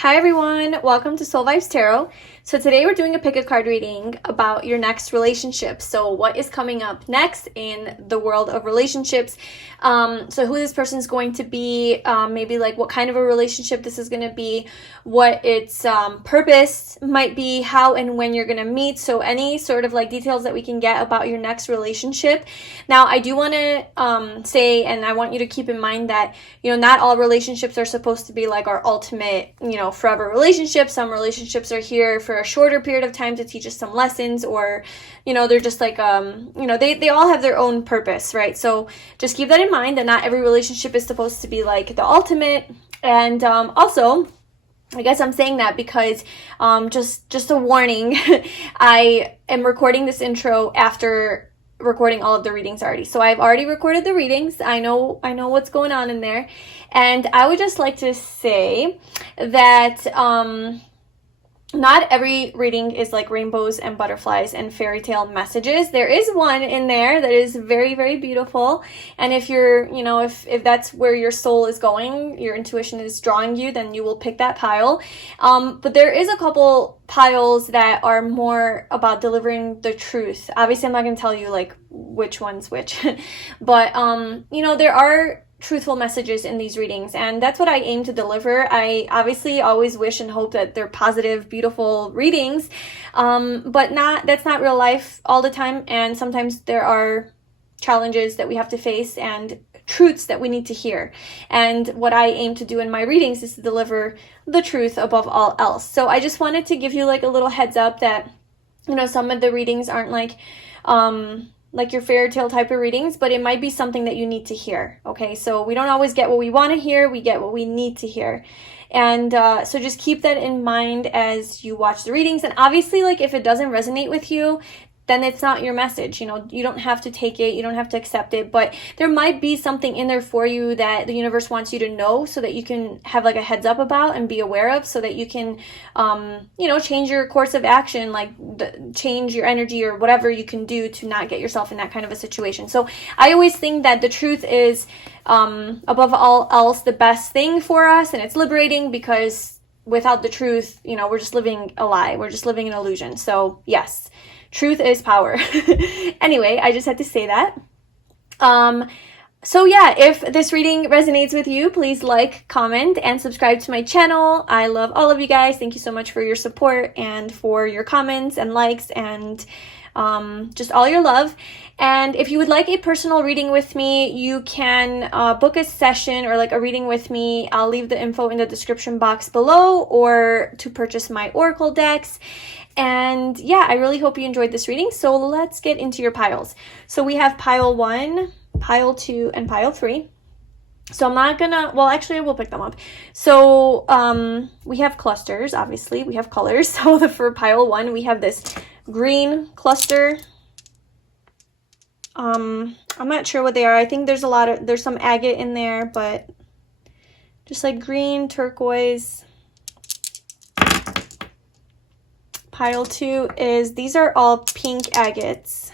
Hi everyone, welcome to Soul Vibes Tarot. So today we're doing a pick a card reading about your next relationship. So what is coming up next in the world of relationships? So who this person's going to be, maybe like what kind of a relationship this is going to be, what its purpose might be, how and when you're going to meet. So any sort of like details that we can get about your next relationship. Now I do want to say, and I want you to keep in mind that, not all relationships are supposed to be like our ultimate, forever relationship. Some relationships are here for a shorter period of time to teach us some lessons, or they're just like they all have their own purpose, right? So just keep that in mind, that not every relationship is supposed to be like the ultimate. And also, I guess I'm saying that because just a warning, I am recording this intro after recording all of the readings already. So I've already recorded the readings. I know what's going on in there. And I would just like to say that not every reading is like rainbows and butterflies and fairy tale messages. There is one in there that is very, very beautiful. And if you're, if that's where your soul is going, your intuition is drawing you, then you will pick that pile. But there is a couple piles that are more about delivering the truth. Obviously, I'm not going to tell you like which one's which, but, there are truthful messages in these readings, and that's what I aim to deliver. I obviously always wish and hope that they're positive, beautiful readings, but that's not real life all the time, and sometimes there are challenges that we have to face and truths that we need to hear. And what I aim to do in my readings is to deliver the truth above all else. So I just wanted to give you like a little heads up that some of the readings aren't like your fairy tale type of readings, but it might be something that you need to hear. Okay, so we don't always get what we want to hear, we get what we need to hear. And so just keep that in mind as you watch the readings. And obviously, like if it doesn't resonate with you, then it's not your message. You don't have to take it, you don't have to accept it, but there might be something in there for you that the universe wants you to know, so that you can have like a heads up about and be aware of, so that you can, change your course of action, like change your energy or whatever you can do to not get yourself in that kind of a situation. So I always think that the truth is, above all else, the best thing for us, and it's liberating, because without the truth, we're just living a lie. We're just living an illusion. So yes. Truth is power. Anyway, I just had to say that. So yeah, if this reading resonates with you, please like, comment, and subscribe to my channel. I love all of you guys. Thank you so much for your support and for your comments and likes and just all your love. And if you would like a personal reading with me, you can book a session or like a reading with me. I'll leave the info in the description box below, or to purchase my oracle decks. And yeah, I really hope you enjoyed this reading. So let's get into your piles. So we have pile 1, pile 2, and pile 3. So I'm not gonna, well, actually I will pick them up. So we have clusters, obviously, we have colors. So for pile 1, we have this green cluster. I'm not sure what they are. I think there's some agate in there, but just like green, turquoise. Pile 2 is, these are all pink agates.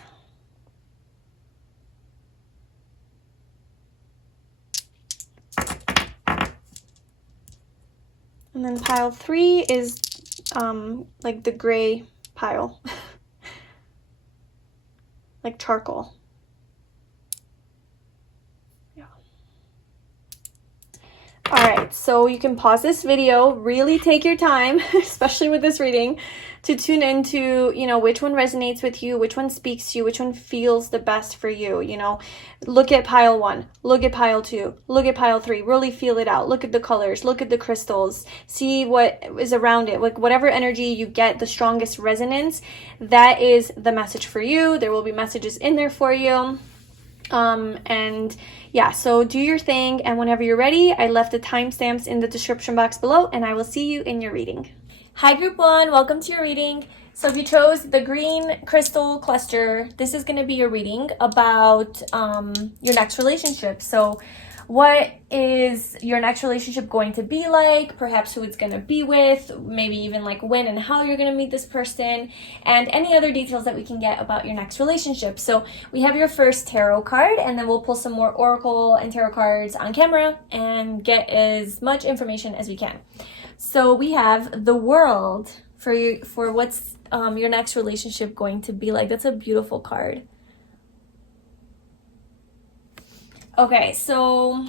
And then pile 3 is like the gray pile, like charcoal. Yeah. All right, so you can pause this video, really take your time, especially with this reading, to tune into, which one resonates with you, which one speaks to you, which one feels the best for you. Look at pile 1, look at pile 2, look at pile 3, really feel it out. Look at the colors, look at the crystals, see what is around it. Like whatever energy you get the strongest resonance, that is the message for you. There will be messages in there for you. And yeah, so do your thing, and whenever you're ready, I left the timestamps in the description box below, and I will see you in your reading. Hi group 1, welcome to your reading. So if you chose the green crystal cluster, this is going to be your reading about your next relationship. So what is your next relationship going to be like, perhaps who it's going to be with, maybe even like when and how you're going to meet this person, and any other details that we can get about your next relationship. So we have your first tarot card, and then we'll pull some more oracle and tarot cards on camera and get as much information as we can. So we have the World for what's your next relationship going to be like. That's a beautiful card. Okay, so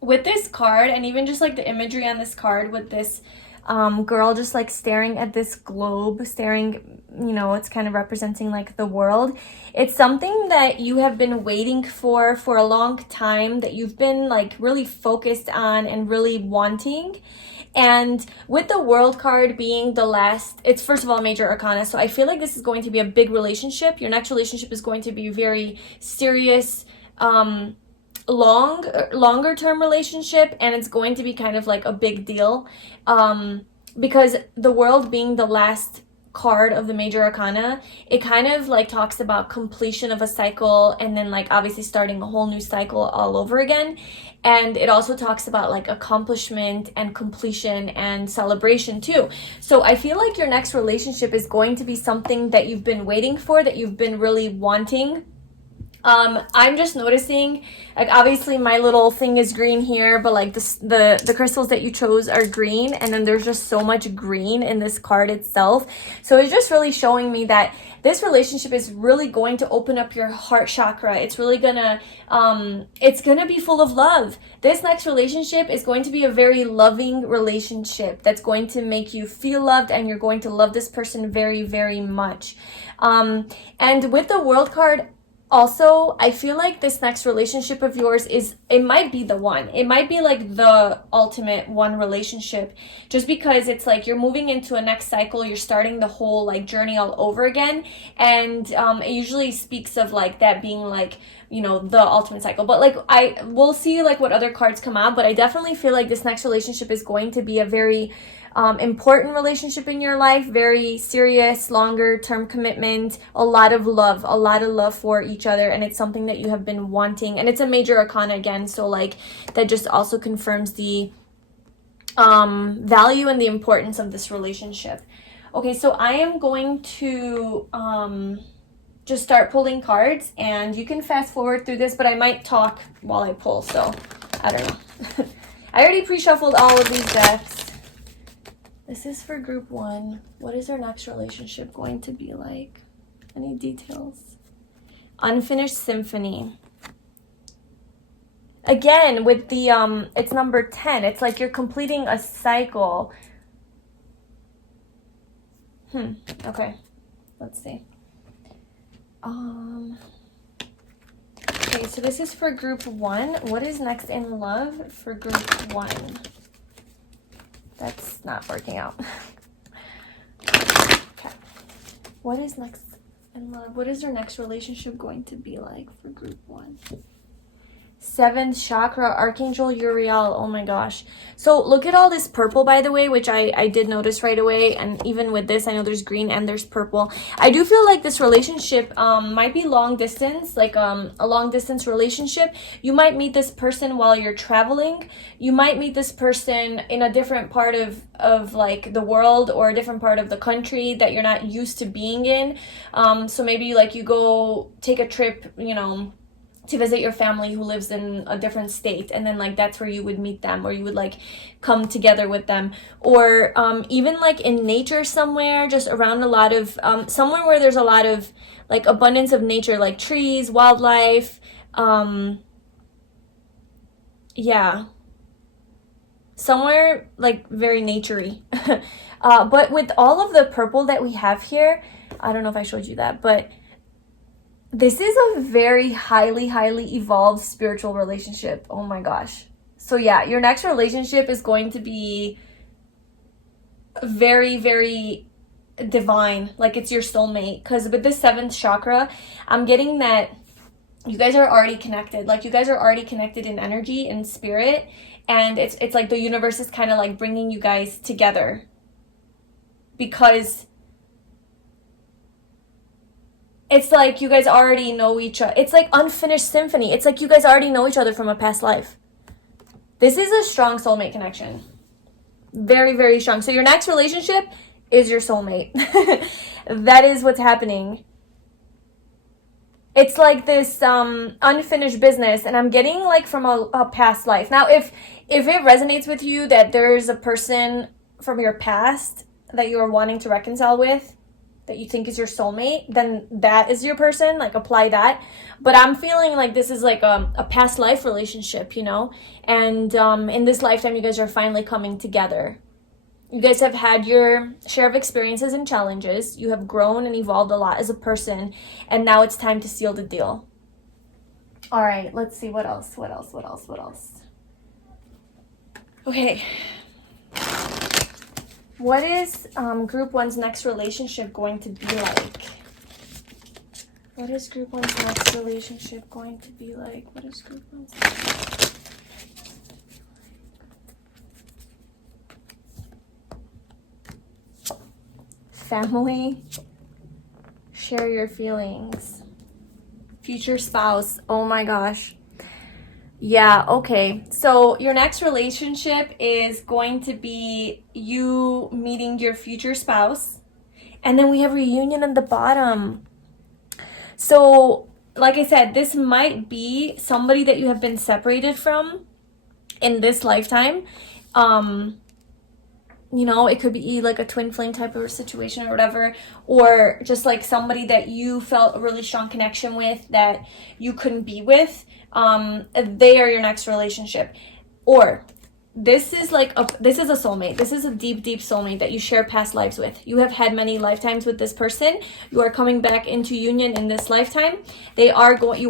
with this card, and even just like the imagery on this card with this girl just like staring at this globe, staring, you know, it's kind of representing like the world. It's something that you have been waiting for a long time, that you've been like really focused on and really wanting. And with the World card being the last, it's first of all a major arcana, so I feel like this is going to be a big relationship. Your next relationship is going to be very serious, longer term relationship, and it's going to be kind of like a big deal, because the World being the last card of the major arcana, it kind of like talks about completion of a cycle, and then like obviously starting a whole new cycle all over again. And it also talks about like accomplishment and completion and celebration too. So I feel like your next relationship is going to be something that you've been waiting for, that you've been really wanting. I'm just noticing, like, obviously my little thing is green here, but like the crystals that you chose are green, and then there's just so much green in this card itself. So it's just really showing me that this relationship is really going to open up your heart chakra. It's really gonna it's gonna be full of love. This next relationship is going to be a very loving relationship that's going to make you feel loved, and you're going to love this person very, very much. And with the World card, also, I feel like this next relationship of yours it might be the one. It might be like the ultimate one relationship, just because it's like you're moving into a next cycle, you're starting the whole like journey all over again. And it usually speaks of like that being like, you know, the ultimate cycle. But like we'll see like what other cards come out, but I definitely feel like this next relationship is going to be a very important relationship in your life, very serious, longer term commitment, a lot of love for each other, and it's something that you have been wanting. And it's a major arcana again, so like that just also confirms the value and the importance of this relationship. Okay, so I am going to just start pulling cards, and you can fast forward through this, but I might talk while I pull, so I don't know. I already pre-shuffled all of these decks. This is for group 1. What is our next relationship going to be like? Any details? Unfinished symphony. Again, with the, it's number 10. It's like you're completing a cycle. Okay. Let's see. Okay, so this is for group 1. What is next in love for group 1? That's not working out. Okay. What is next in love? What is your next relationship going to be like for group 1? 7th chakra, Archangel Uriel. Oh my gosh. So look at all this purple, by the way, which I did notice right away. And even with this, I know there's green and there's purple. I do feel like this relationship might be long distance, like a long distance relationship. You might meet this person while you're traveling. You might meet this person in a different part of like the world, or a different part of the country that you're not used to being in. So maybe like you go take a trip, you know, to visit your family who lives in a different state, and then like that's where you would meet them, or you would like come together with them, or even like in nature somewhere, just around a lot of somewhere where there's a lot of like abundance of nature, like trees, wildlife, yeah, somewhere like very naturey. But with all of the purple that we have here, I don't know if I showed you that, but this is a very highly evolved spiritual relationship. Oh my gosh. So yeah, your next relationship is going to be very, very divine. Like it's your soulmate. Because with the 7th chakra, I'm getting that you guys are already connected. Like you guys are already connected in energy and spirit. And it's like the universe is kind of like bringing you guys together. Because it's like you guys already know each other. It's like unfinished symphony. It's like you guys already know each other from a past life. This is a strong soulmate connection. Very, very strong. So your next relationship is your soulmate. That is what's happening. it's like this unfinished business, and I'm getting like from a past life. Now, if it resonates with you that there's a person from your past that you are wanting to reconcile with, that you think is your soulmate, then that is your person, like apply that. But I'm feeling like this is like a past life relationship, you know, and in this lifetime you guys are finally coming together. You guys have had your share of experiences and challenges. You have grown and evolved a lot as a person, and now it's time to seal the deal. All right, let's see what else. Okay. What is group one's next relationship going to be like? What is group one's next relationship going to be like? What is group one's next? Family, share your feelings. Future spouse, oh my gosh. Yeah, okay. So your next relationship is going to be you meeting your future spouse. And then we have reunion at the bottom. So, like I said, this might be somebody that you have been separated from in this lifetime. You know, it could be like a twin flame type of situation or whatever, or just like somebody that you felt a really strong connection with that you couldn't be with. They are your next relationship. Or this is like this is a soulmate. This is a deep soulmate that you share past lives with. You have had many lifetimes with this person. You are coming back into union in this lifetime. You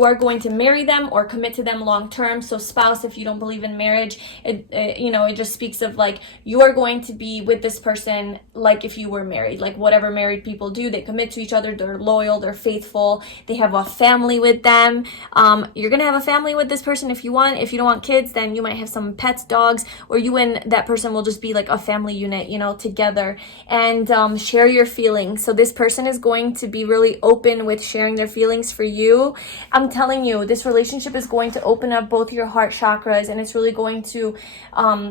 are going to marry them or commit to them long term. So spouse, if you don't believe in marriage, it just speaks of like you are going to be with this person like if you were married, like whatever married people do. They commit to each other, they're loyal, they're faithful, they have a family with them. You're gonna have a family with this person if you want. If you don't want kids, then you might have some pets, dogs, or you and that person will just be like a family unit, you know, together, and share your feelings. So this person is going to be really open with sharing their feelings for you. I'm telling you, this relationship is going to open up both your heart chakras, and it's really going to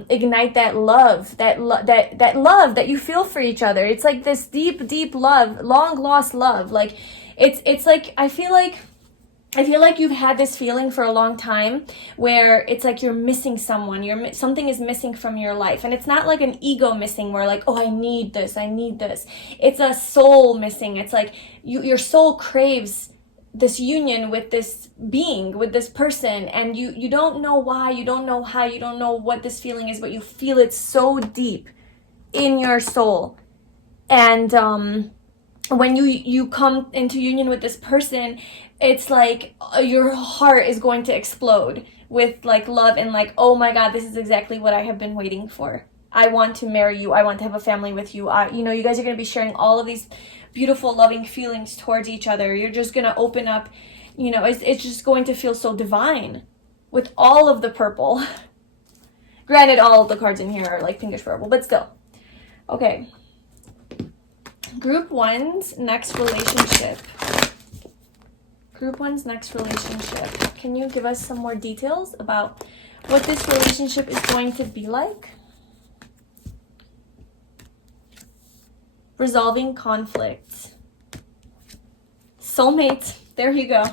ignite that love, that love that you feel for each other. It's like this deep love, long lost love. Like it's like I feel like you've had this feeling for a long time where it's like you're missing someone. Something is missing from your life. And it's not like an ego missing where like, oh, I need this. It's a soul missing. It's like your soul craves this union with this being, with this person. And you don't know why, you don't know how, you don't know what this feeling is, but you feel it so deep in your soul. And when you come into union with this person, it's like your heart is going to explode with like love and like, oh my God, this is exactly what I have been waiting for. I want to marry you. I want to have a family with you. You guys are going to be sharing all of these beautiful, loving feelings towards each other. You're just going to open up, it's just going to feel so divine with all of the purple. Granted, all of the cards in here are like pinkish purple, but still. Okay. Group one's next relationship. Can you give us some more details about what this relationship is going to be like? Resolving conflict. Soulmate. There you go.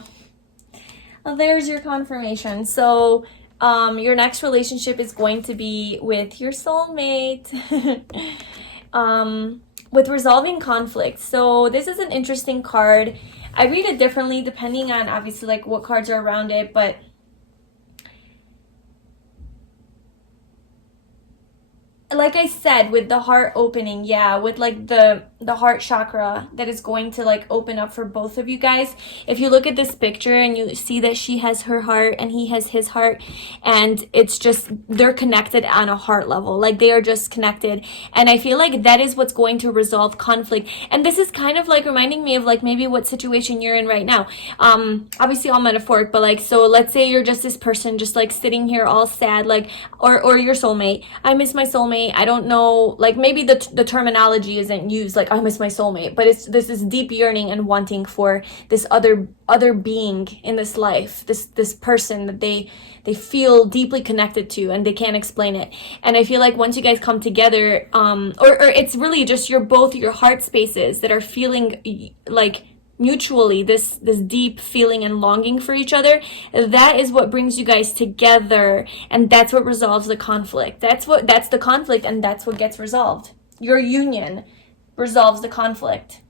Well, there's your confirmation. So your next relationship is going to be with your soulmate. With resolving conflict. So this is an interesting card. I read it differently depending on obviously like what cards are around it, but like I said, with the heart opening, with like the heart chakra that is going to like open up for both of you guys. If you look at this picture and you see that she has her heart and he has his heart, and it's just, they're connected on a heart level, like they are just connected. And I feel like that is what's going to resolve conflict. And this is kind of like reminding me of like maybe what situation you're in right now. Obviously all metaphoric, but like, so let's say you're just this person just like sitting here all sad, like, or your soulmate. I miss my soulmate. I don't know, like maybe the terminology isn't used like I miss my soulmate, but this is deep yearning and wanting for this other being in this life, this person that they feel deeply connected to and they can't explain it. And I feel like once you guys come together, or it's really just both your heart spaces that are feeling like mutually, this deep feeling and longing for each other, that is what brings you guys together, and that's what resolves the conflict. That's the conflict, and that's what gets resolved. Your union resolves the conflict.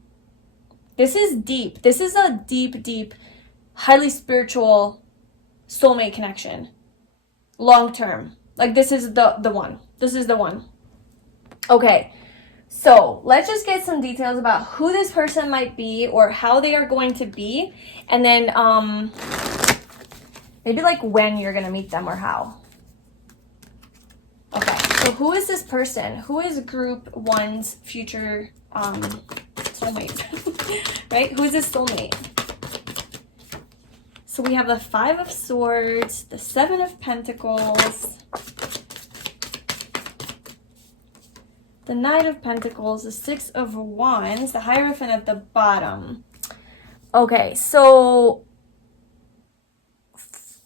This is deep. This is a deep, highly spiritual soulmate connection. Long term. Like, this is the one. This is the one. Okay. So let's just get some details about who this person might be or how they are going to be. And then maybe like when you're going to meet them or how. Okay, so who is this person? Who is group one's future soulmate? Right? Who is this soulmate? So we have the 5 of Swords, the 7 of Pentacles, the Knight of Pentacles, the 6 of Wands, the Hierophant at the bottom. Okay, so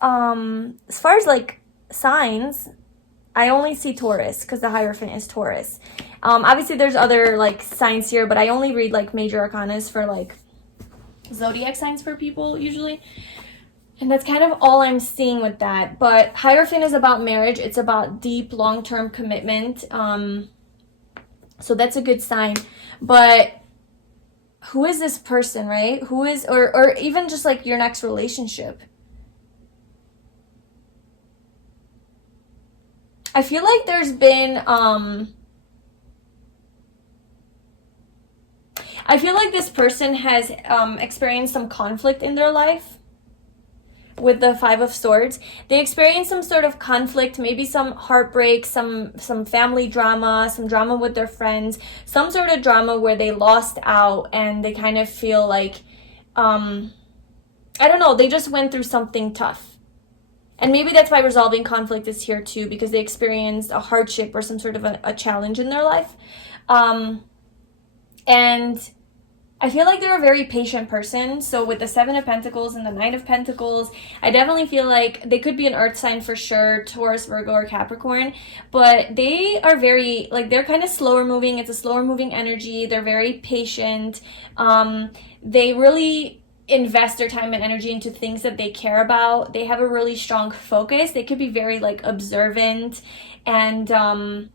as far as like signs, I only see Taurus because the Hierophant is Taurus. Obviously there's other like signs here, but I only read like major arcanas for like zodiac signs for people usually. And that's kind of all I'm seeing with that. But Hierophant is about marriage. It's about deep, long-term commitment. So that's a good sign. But who is this person, right? Who is, or even just like your next relationship? I feel like there's been, I feel like this person has experienced some conflict in their life. With the 5 of Swords, they experience some sort of conflict, maybe some heartbreak, some family drama, some drama with their friends, some sort of drama where they lost out and they kind of feel like, I don't know, they just went through something tough. And maybe that's why resolving conflict is here too, because they experienced a hardship or some sort of a challenge in their life. And I feel like they're a very patient person. So with the 7 of Pentacles and the 9 of Pentacles, I definitely feel like they could be an earth sign for sure, Taurus, Virgo, or Capricorn. But they are very, like, they're kind of slower moving. It's a slower moving energy. They're very patient. They really invest their time and energy into things that they care about. They have a really strong focus. They could be very, like, observant and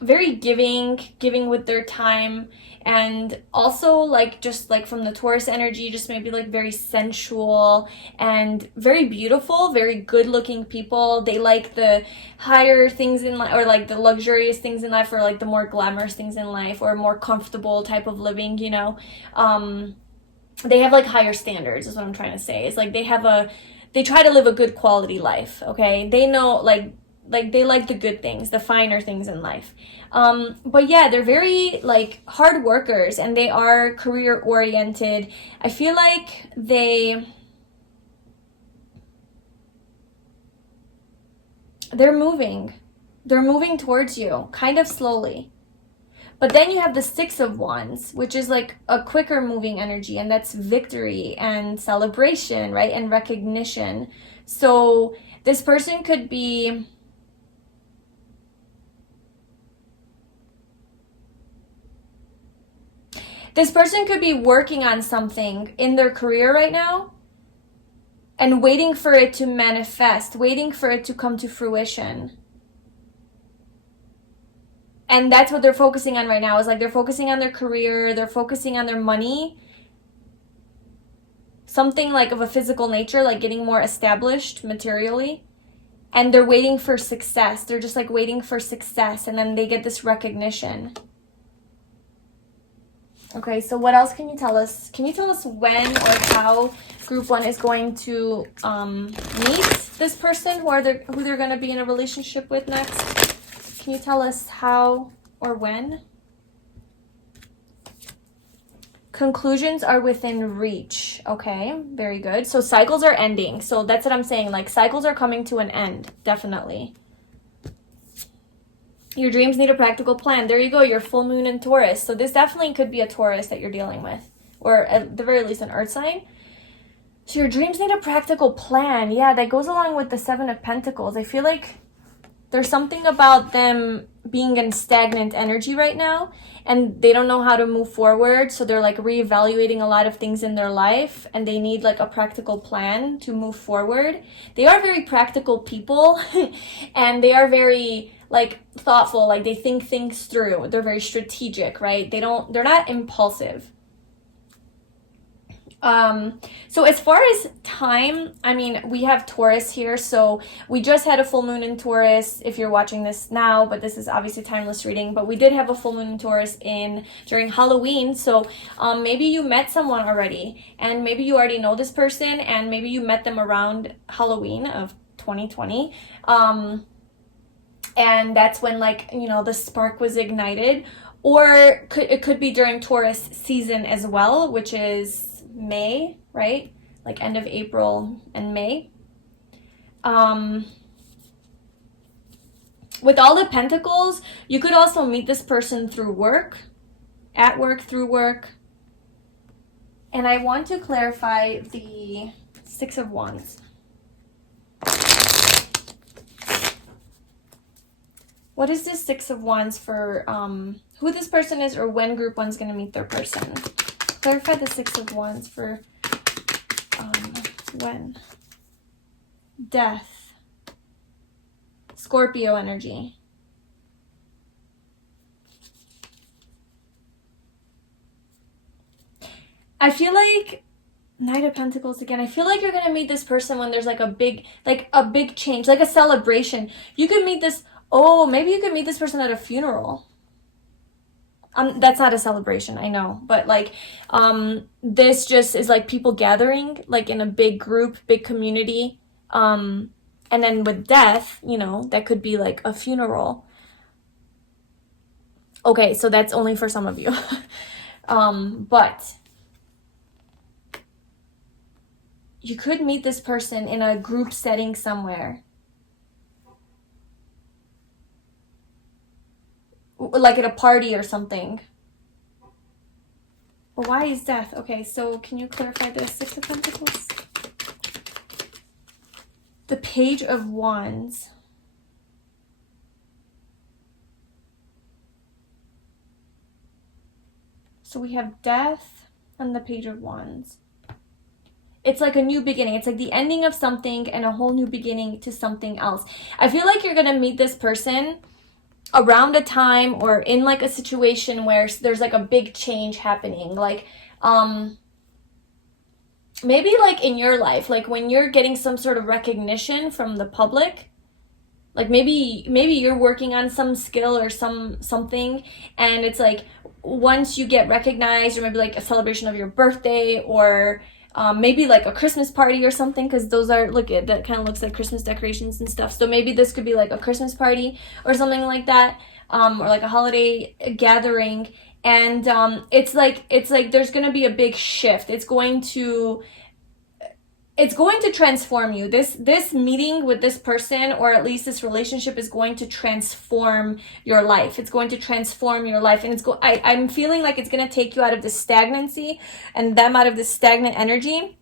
very giving with their time. And also, like, just like from the Taurus energy, just maybe like very sensual and very beautiful, very good looking people. They like the higher things in life, or like the luxurious things in life, or like the more glamorous things in life, or more comfortable type of living, you know. They have like higher standards is what I'm trying to say. It's like they try to live a good quality life, okay? They know, like they like the good things, the finer things in life. But yeah, they're very like hard workers and they are career oriented. I feel like they're moving towards you kind of slowly. But then you have the 6 of Wands, which is like a quicker moving energy, and that's victory and celebration, right? And recognition. So this person could be working on something in their career right now and waiting for it to manifest, waiting for it to come to fruition. And that's what they're focusing on right now, is like they're focusing on their career, they're focusing on their money, something like of a physical nature, like getting more established materially. And they're waiting for success. They're just like waiting for success, and then they get this recognition. Okay, so what else can you tell us? Can you tell us when or how Group 1 is going to meet this person who they're going to be in a relationship with next? Can you tell us how or when? Conclusions are within reach. Okay, very good. So cycles are ending. So that's what I'm saying. Like cycles are coming to an end, definitely. Your dreams need a practical plan. There you go. Your full moon in Taurus. So this definitely could be a Taurus that you're dealing with, or at the very least an earth sign. So your dreams need a practical plan. Yeah, that goes along with the 7 of Pentacles. I feel like there's something about them being in stagnant energy right now, and they don't know how to move forward. So they're like reevaluating a lot of things in their life, and they need like a practical plan to move forward. They are very practical people and they are very like thoughtful, like they think things through. They're very strategic, right? They're not impulsive. So as far as time, I mean, we have Taurus here, so we just had a full moon in Taurus if you're watching this now, but this is obviously timeless reading, but we did have a full moon in Taurus during Halloween. So maybe you met someone already, and maybe you already know this person, and maybe you met them around Halloween of 2020. And that's when, like, you know, the spark was ignited. Or it could be during Taurus season as well, which is May, right? Like end of April and May. With all the Pentacles, you could also meet this person through work, at work, through work. And I want to clarify the Six of Wands. What is this Six of Wands for who this person is, or when group one's going to meet their person? Clarify the Six of Wands for when. Death. Scorpio energy. I feel like Knight of Pentacles again. I feel like you're going to meet this person when there's like a big change, like a celebration. You could meet this, maybe you could meet this person at a funeral. That's not a celebration, I know, but like this just is like people gathering like in a big group, big community, and then with death, you know, that could be like a funeral. Okay, so that's only for some of you. But you could meet this person in a group setting somewhere, like at a party or something. But why is death? Okay, so can you clarify the Six of Pentacles? The Page of Wands. So we have death and the Page of Wands. It's like a new beginning. It's like the ending of something and a whole new beginning to something else. I feel like you're going to meet this person around a time or in like a situation where there's like a big change happening. Like, maybe like in your life, like when you're getting some sort of recognition from the public, like maybe you're working on some skill or something, and it's like once you get recognized, or maybe like a celebration of your birthday, or maybe like a Christmas party or something, because those are, that kind of looks like Christmas decorations and stuff. So maybe this could be like a Christmas party or something like that, or like a holiday gathering. And it's like there's going to be a big shift. It's going to transform you. This meeting with this person, or at least this relationship, is going to transform your life. It's going to transform your life. And I'm feeling like it's going to take you out of this stagnancy and them out of this stagnant energy.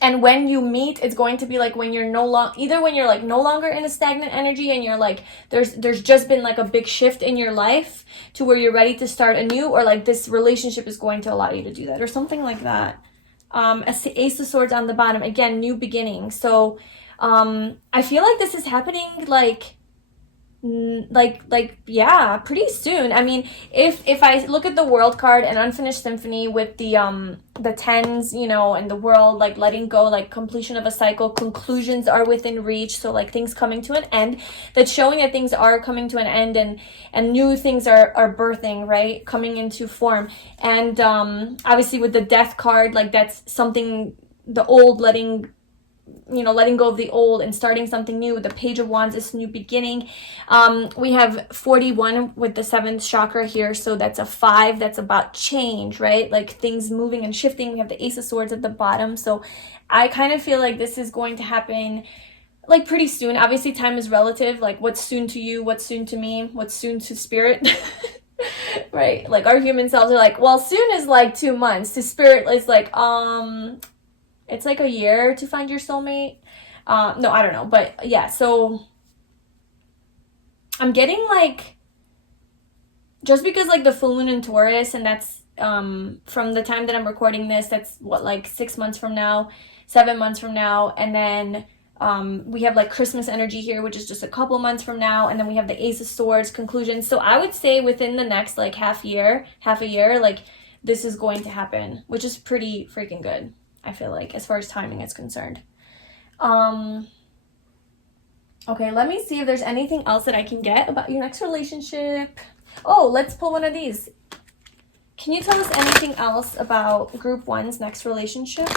And when you meet, it's going to be like when you're when you're like no longer in a stagnant energy, and you're like, there's just been like a big shift in your life to where you're ready to start anew, or like this relationship is going to allow you to do that, or something like that. Ace of Swords on the bottom, again, new beginning. So I feel like this is happening yeah, pretty soon. I mean, if I look at the World card and Unfinished Symphony with the tens, you know, and the World, like letting go, like completion of a cycle, conclusions are within reach, so like things coming to an end, that's showing that things are coming to an end, and new things are birthing, right, coming into form. And obviously with the Death card, like that's something, the old, letting go of the old and starting something new. The Page of Wands is new beginning. We have 41 with the 7th chakra here, so that's a 5. That's about change, right? Like things moving and shifting. We have the Ace of Swords at the bottom, so I kind of feel like this is going to happen like pretty soon. Obviously time is relative, like what's soon to you, what's soon to me, what's soon to spirit. Right? Like our human selves are like, well, soon is like 2 months. To spirit is like it's like a year to find your soulmate. No, I don't know. But yeah, so I'm getting like, just because like the full moon in Taurus, and that's from the time that I'm recording this, that's what, like 6 months from now, 7 months from now, and then we have like Christmas energy here, which is just a couple months from now, and then we have the Ace of Swords conclusion. So I would say within the next like half a year, like this is going to happen, which is pretty freaking good, I feel like, as far as timing is concerned. Okay, let me see if there's anything else that I can get about your next relationship. Oh, let's pull one of these. Can you tell us anything else about Group 1's next relationship?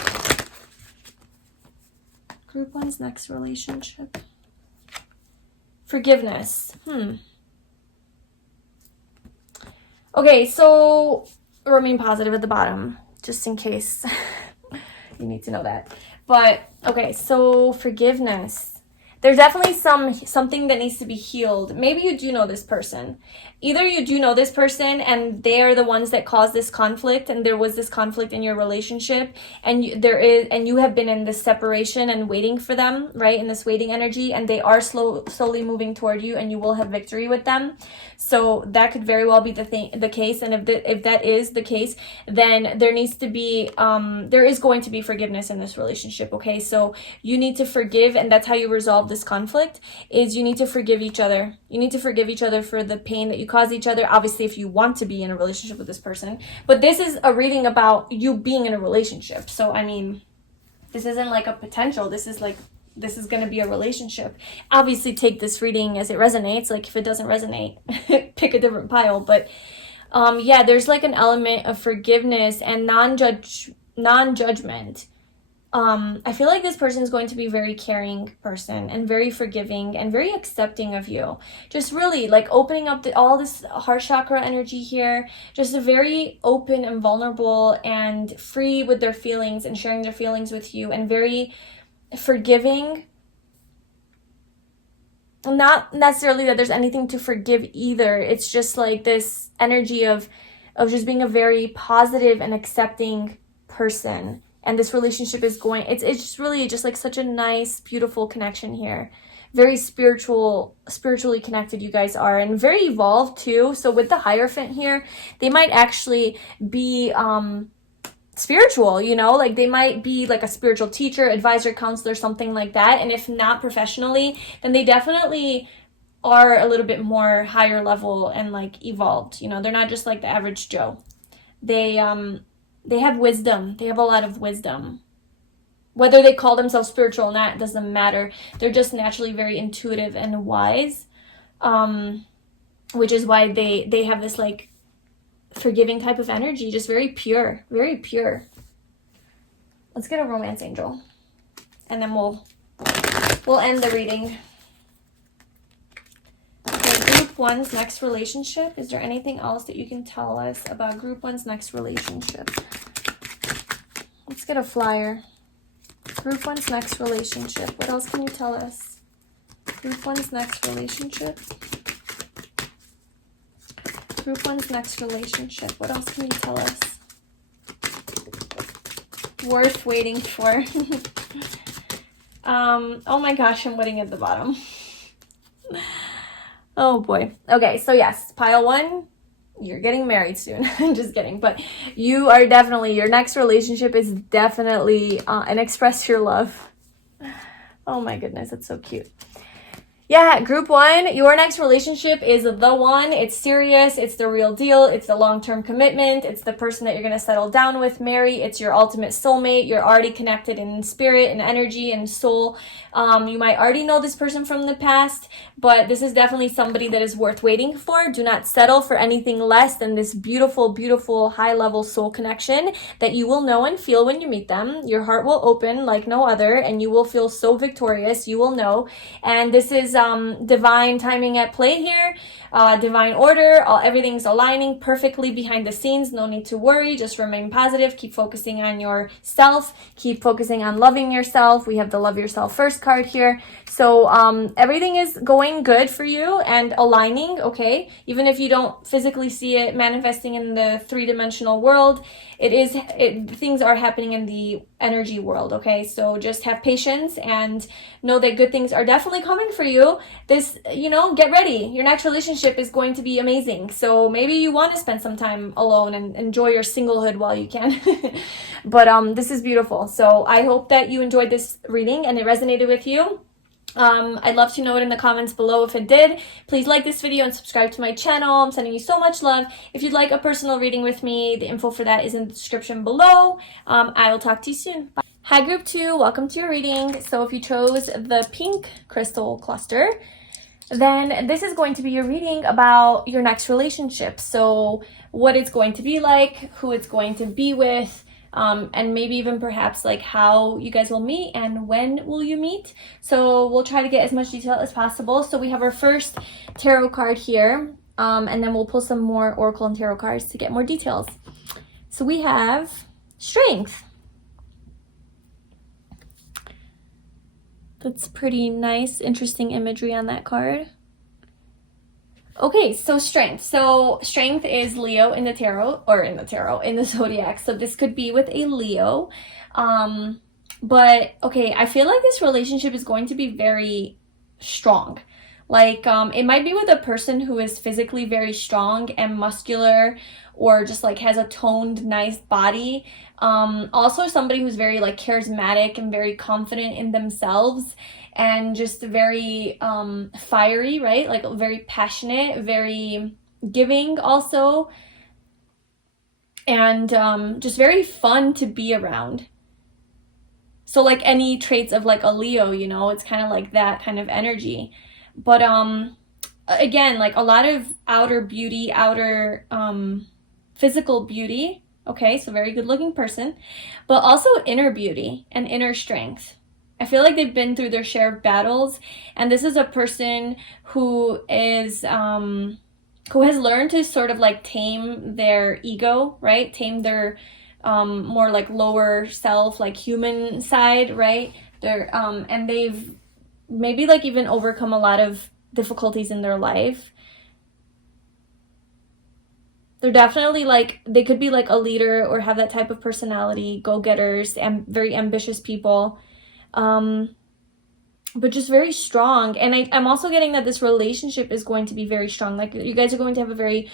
Group 1's next relationship. Forgiveness. Okay, so remain positive at the bottom, just in case you need to know that. But, okay, so forgiveness. There's definitely something that needs to be healed. Maybe you do know this person. Either you do know this person and they're the ones that caused this conflict, and there was this conflict in your relationship, and you have been in this separation and waiting for them, right? In this waiting energy, and they are slowly moving toward you, and you will have victory with them. So that could very well be the case. And if that is the case, then there needs to be there is going to be forgiveness in this relationship. Okay, so you need to forgive, and that's how you resolve this conflict. Is you need to forgive each other. You need to forgive each other for the pain that you caused each other. Obviously, if you want to be in a relationship with this person, but this is a reading about you being in a relationship. So I mean, this isn't like a potential. This is going to be a relationship. Obviously, take this reading as it resonates. Like, if it doesn't resonate, pick a different pile. But yeah, there's like an element of forgiveness and non-judgment. I feel like this person is going to be a very caring person and very forgiving and very accepting of you. Just really like opening up all this heart chakra energy here. Just a very open and vulnerable and free with their feelings and sharing their feelings with you, and very forgiving. Not necessarily that there's anything to forgive either. It's just like this energy of just being a very positive and accepting person. And this relationship is it's just really just like such a nice, beautiful connection here. Very spiritually connected you guys are, and very evolved too. So with the Hierophant here, they might actually be spiritual, you know, like they might be like a spiritual teacher, advisor, counselor, something like that. And if not professionally, then they definitely are a little bit more higher level and like evolved. You know, they're not just like the average Joe. They have wisdom. They have a lot of wisdom. Whether they call themselves spiritual or not, doesn't matter. They're just naturally very intuitive and wise, which is why they have this like forgiving type of energy, just very pure, very pure. Let's get a romance angel, and then we'll end the reading. Group 1's next relationship. Is there anything else that you can tell us about Group 1's next relationship? Let's get a flyer. Group 1's next relationship. What else can you tell us? Group 1's next relationship. Group 1's next relationship. What else can you tell us? Worth waiting for. Oh my gosh, I'm waiting at the bottom. Oh boy. Okay, so yes, pile 1, you're getting married soon. I'm just kidding. But you are definitely, your next relationship is definitely and express your love. Oh my goodness, that's so cute. Yeah, Group 1, your next relationship is the one. It's serious. It's the real deal. It's the long-term commitment. It's the person that you're going to settle down with, marry. It's your ultimate soulmate. You're already connected in spirit and energy and soul. You might already know this person from the past, but this is definitely somebody that is worth waiting for. Do not settle for anything less than this beautiful, beautiful, high-level soul connection that you will know and feel when you meet them. Your heart will open like no other, and you will feel so victorious. You will know. And this is divine timing at play here, divine order. Everything's aligning perfectly behind the scenes. No need to worry. Just remain positive. Keep focusing on yourself. Keep focusing on loving yourself. We have the Love Yourself First card here. So everything is going good for you and aligning, okay? Even if you don't physically see it manifesting in the three-dimensional world, things are happening in the energy world, okay? So just have patience and know that good things are definitely coming for you. you, this, you know, get ready. Your next relationship is going to be amazing. So maybe you want to spend some time alone and enjoy your singlehood while you can. But this is beautiful. So I hope that you enjoyed this reading and it resonated with you. I'd love to know it in the comments below if it did. Please like this video and subscribe to my channel. I'm sending you so much love. If you'd like a personal reading with me, the info for that is in the description below. I will talk to you soon. Bye. Hi group 2, welcome to your reading. So if you chose the pink crystal cluster, then this is going to be your reading about your next relationship. So what it's going to be like, who it's going to be with, and maybe even perhaps like how you guys will meet and when will you meet. So we'll try to get as much detail as possible. So we have our first tarot card here, and then we'll pull some more oracle and tarot cards to get more details. So we have strength. That's pretty nice, interesting imagery on that card. Okay, so strength. So strength is Leo in the tarot, in the zodiac. So this could be with a Leo. But okay, I feel like this relationship is going to be very strong. Like, it might be with a person who is physically very strong and muscular, or just like has a toned, nice body. Also somebody who's very like charismatic and very confident in themselves and just very fiery, right? Like very passionate, very giving also, and just very fun to be around. So like any traits of like a Leo, you know, it's kind of like that kind of energy. But again, like a lot of outer beauty, outer physical beauty. Okay, so very good looking person, but also inner beauty and inner strength. I feel like they've been through their share of battles, and this is a person who is who has learned to sort of like tame their ego, right? Tame their more like lower self, like human side, right? They're and they've maybe like even overcome a lot of difficulties in their life. They're definitely like, they could be like a leader or have that type of personality, go-getters, and very ambitious people, but just very strong. And I'm also getting that this relationship is going to be very strong. Like you guys are going to have a very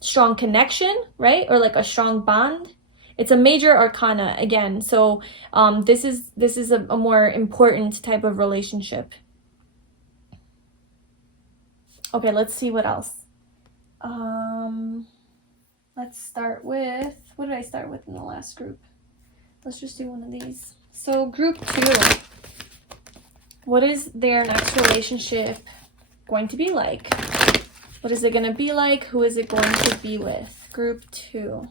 strong connection, right? Or like a strong bond. It's a major arcana again. So this is a more important type of relationship. Okay, let's see what else. Let's start with, what did I start with in the last group? Let's just do one of these. So group 2, what is their next relationship going to be like? What is it going to be like? Who is it going to be with? Group 2.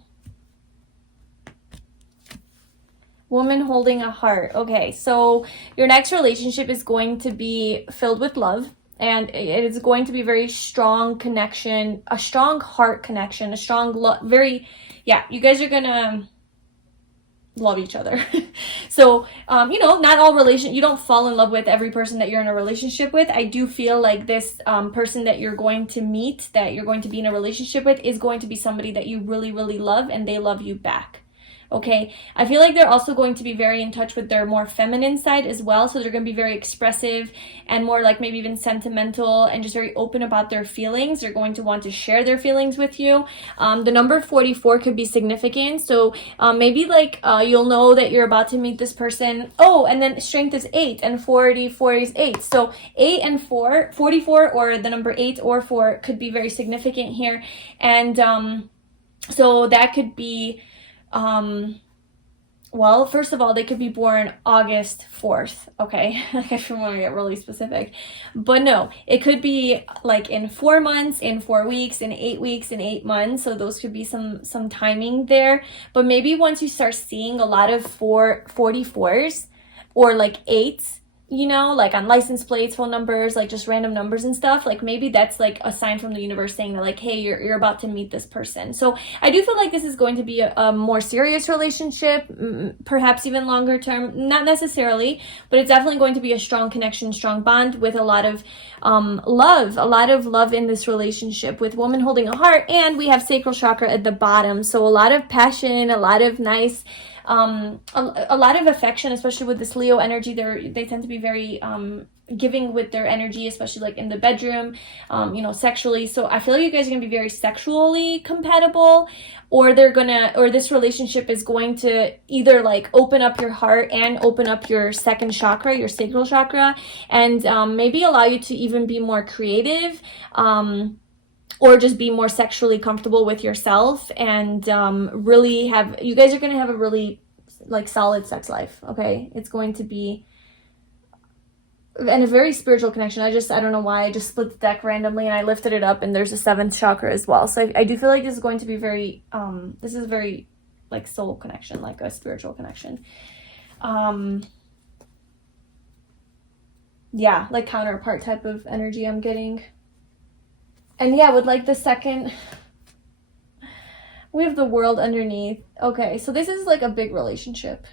Woman holding a heart. Okay, so your next relationship is going to be filled with love. And it is going to be very strong connection, a strong heart connection, a strong you guys are gonna love each other. So, you know, not all you don't fall in love with every person that you're in a relationship with. I do feel like this person that you're going to meet, that you're going to be in a relationship with, is going to be somebody that you really, really love and they love you back. Okay, I feel like they're also going to be very in touch with their more feminine side as well. So they're going to be very expressive and more like maybe even sentimental and just very open about their feelings. They're going to want to share their feelings with you. The number 44 could be significant. So maybe like you'll know that you're about to meet this person. Oh, and then strength is 8 and 44 is 8. So 8 and 4, 44 or the number 8 or 4 could be very significant here. And so that could be... well, first of all, they could be born August 4th, okay? Like, if you want to get really specific. But no, it could be like in 4 months, in 4 weeks, in 8 weeks, in 8 months. So those could be some timing there. But maybe once you start seeing a lot of 44s or like 8s, you know, like on license plates, phone numbers, like just random numbers and stuff, like maybe that's like a sign from the universe saying that like, hey, you're about to meet this person. So I do feel like this is going to be a more serious relationship, perhaps even longer term, not necessarily, but it's definitely going to be a strong connection, strong bond with a lot of love in this relationship, with woman holding a heart. And we have sacral chakra at the bottom, so a lot of passion, a lot of nice a lot of affection, especially with this Leo energy. They tend to be very giving with their energy, especially like in the bedroom, you know, sexually. So I feel like you guys are gonna be very sexually compatible, or this relationship is going to either like open up your heart and open up your second chakra, your sacral chakra, and maybe allow you to even be more creative, or just be more sexually comfortable with yourself, and you guys are gonna have a really like solid sex life. Okay, it's going to be, and a very spiritual connection. I don't know why I just split the deck randomly and I lifted it up, and there's a 7th chakra as well. So I do feel like this is going to be very this is very like soul connection, like a spiritual connection. Yeah, like counterpart type of energy I'm getting. And yeah, with like the second, we have the World underneath. Okay, so this is like a big relationship.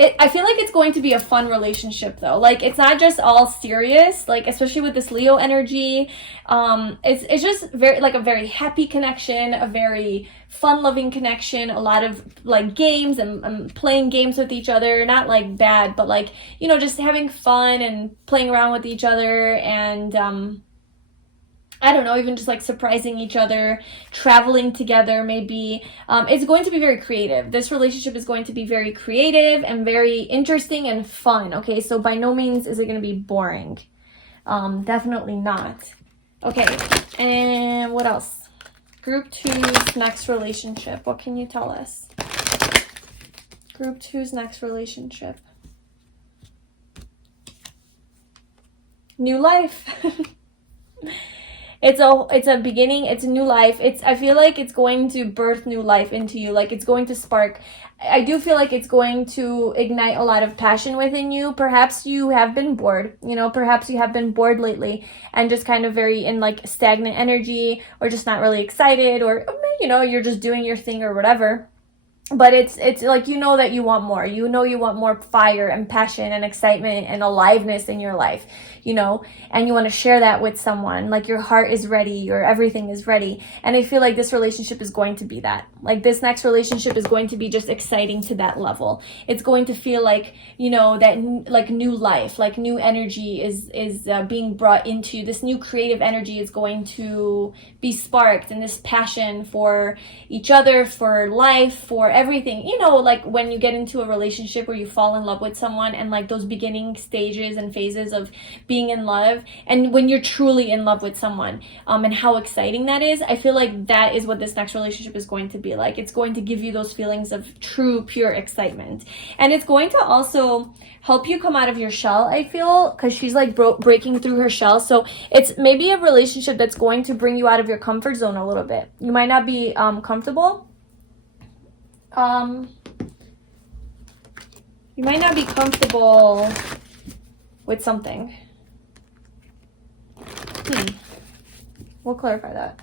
I feel like it's going to be a fun relationship though. Like, it's not just all serious, like especially with this Leo energy. It's just very like a very happy connection, a very fun-loving connection, a lot of like games and playing games with each other, not like bad, but like, you know, just having fun and playing around with each other, and I don't know, even just like surprising each other, traveling together maybe. It's going to be very creative. This relationship is going to be very creative and very interesting and fun. Okay, so by no means is it going to be boring. Definitely not. Okay, and what else? Group 2's next relationship. What can you tell us? Group 2's next relationship. New life. It's a beginning, it's a new life. I feel like it's going to birth new life into you. Like, it's going to spark. I do feel like it's going to ignite a lot of passion within you. Perhaps you have been bored, you know, perhaps you have been bored lately and just kind of very in like stagnant energy, or just not really excited, or, you know, you're just doing your thing or whatever. But it's like, you know that you want more. You know you want more fire and passion and excitement and aliveness in your life, you know, and you want to share that with someone. Like, your heart is ready, your everything is ready. And I feel like this relationship is going to be that. Like, this next relationship is going to be just exciting to that level. It's going to feel like, you know, that like new life, like new energy is being brought into you. This new creative energy is going to be sparked, and this passion for each other, for life, for everything. You know, like when you get into a relationship where you fall in love with someone, and like those beginning stages and phases of being in love, and when you're truly in love with someone, and how exciting that is. I feel like that is what this next relationship is going to be like. It's going to give you those feelings of true, pure excitement, and it's going to also help you come out of your shell, I feel, because she's like breaking through her shell. So it's maybe a relationship that's going to bring you out of your comfort zone a little bit. You might not be comfortable. You might not be comfortable with something. We'll clarify that.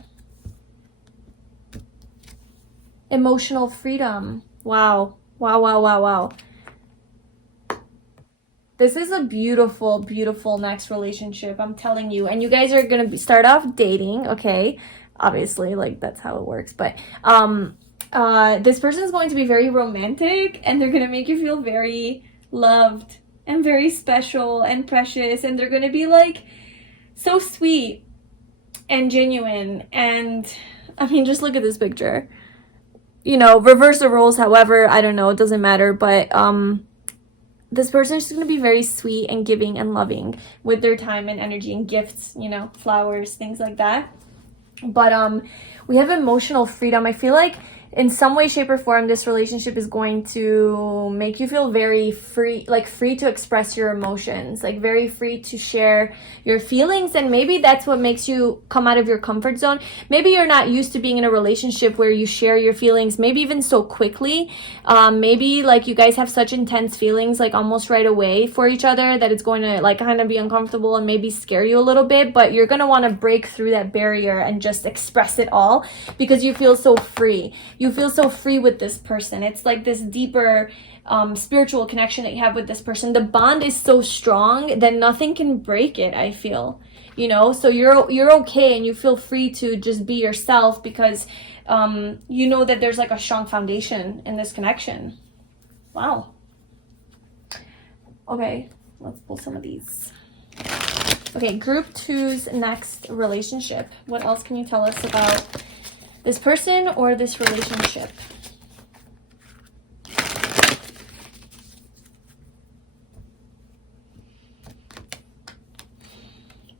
Emotional freedom. Wow. Wow, wow, wow, wow. This is a beautiful, beautiful next relationship, I'm telling you. And you guys are going to start off dating, okay? Obviously, like, that's how it works. But this person is going to be very romantic, and they're going to make you feel very loved and very special and precious. And they're going to be, like, so sweet and genuine. And, I mean, just look at this picture. You know, reverse the roles, however, I don't know, it doesn't matter. But this person is just going to be very sweet and giving and loving with their time and energy and gifts, you know, flowers, things like that. But we have emotional freedom. I feel like in some way, shape, or form, this relationship is going to make you feel very free, like free to express your emotions, like very free to share your feelings. And maybe that's what makes you come out of your comfort zone. Maybe you're not used to being in a relationship where you share your feelings, maybe even so quickly. Maybe like you guys have such intense feelings, like almost right away for each other, that it's going to like kind of be uncomfortable and maybe scare you a little bit. But you're going to want to break through that barrier and just express it all, because you feel so free. You feel so free with this person. It's like this deeper spiritual connection that you have with this person. The bond is so strong that nothing can break it, I feel, you know. So you're okay, and you feel free to just be yourself, because you know that there's like a strong foundation in this connection. Wow. Okay, let's pull some of these. Okay, group 2's next relationship. What else can you tell us about this person or this relationship?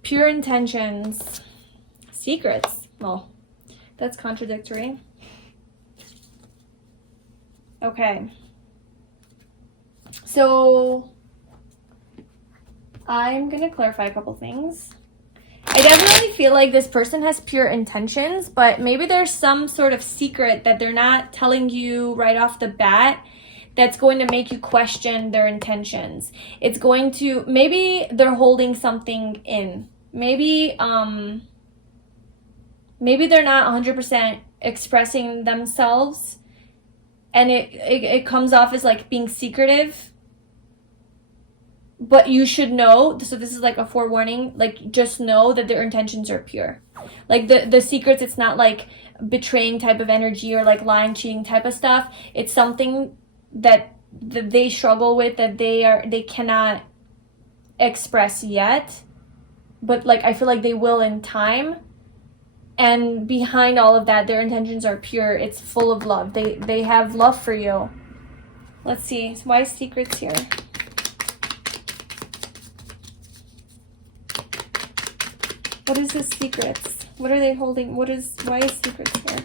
Pure intentions. Secrets. Well, that's contradictory. Okay. So I'm going to clarify a couple things. I definitely feel like this person has pure intentions, but maybe there's some sort of secret that they're not telling you right off the bat that's going to make you question their intentions. It's going to, maybe they're holding something in. Maybe they're not 100% expressing themselves, and it comes off as like being secretive. But you should know, so this is like a forewarning, like just know that their intentions are pure. Like the secrets, it's not like betraying type of energy or like lying, cheating type of stuff. It's something that they struggle with, that they cannot express yet. But like I feel like they will in time. And behind all of that, their intentions are pure. It's full of love. They have love for you. Let's see. Why secrets here? What is this secrets? What are they holding? Why is secrets here?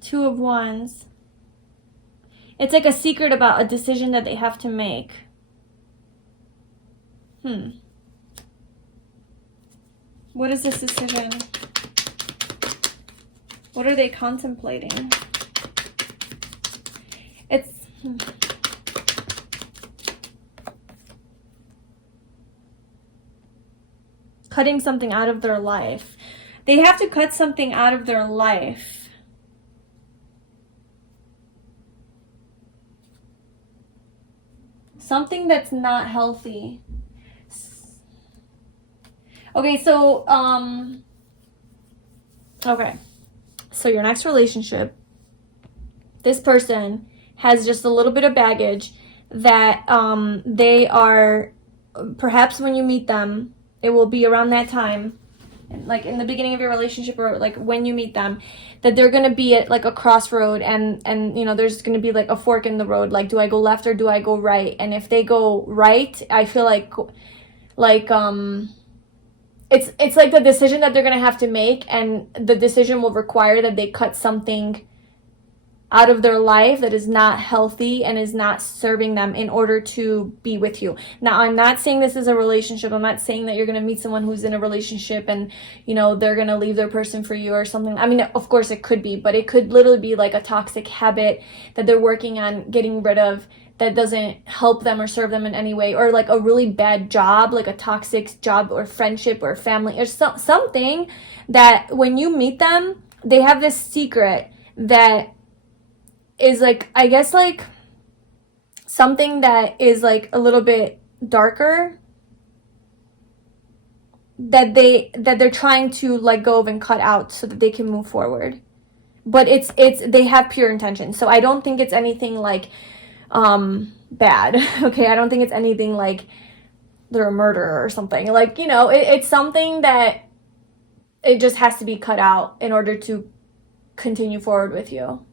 Two of Wands. It's like a secret about a decision that they have to make. What is this decision? What are they contemplating? It's... cutting something out of their life. They have to cut something out of their life. Something that's not healthy. Okay, so, okay. So your next relationship, this person has just a little bit of baggage that they are, perhaps when you meet them, it will be around that time, like in the beginning of your relationship or like when you meet them, that they're going to be at like a crossroad and you know, there's going to be like a fork in the road. Like, do I go left or do I go right? And if they go right, I feel like it's like the decision that they're going to have to make, and the decision will require that they cut something out of their life that is not healthy and is not serving them in order to be with you. Now, I'm not saying this is a relationship. I'm not saying that you're going to meet someone who's in a relationship and, you know, they're going to leave their person for you or something. I mean, of course it could be, but it could literally be like a toxic habit that they're working on getting rid of that doesn't help them or serve them in any way, or like a really bad job, like a toxic job or friendship or family or something that when you meet them, they have this secret that is like, I guess like something that is like a little bit darker that they're trying to let go of and cut out so that they can move forward. But it's they have pure intention. So I don't think it's anything like bad. Okay, I don't think it's anything like they're a murderer or something. Like, you know, it's something that it just has to be cut out in order to continue forward with you.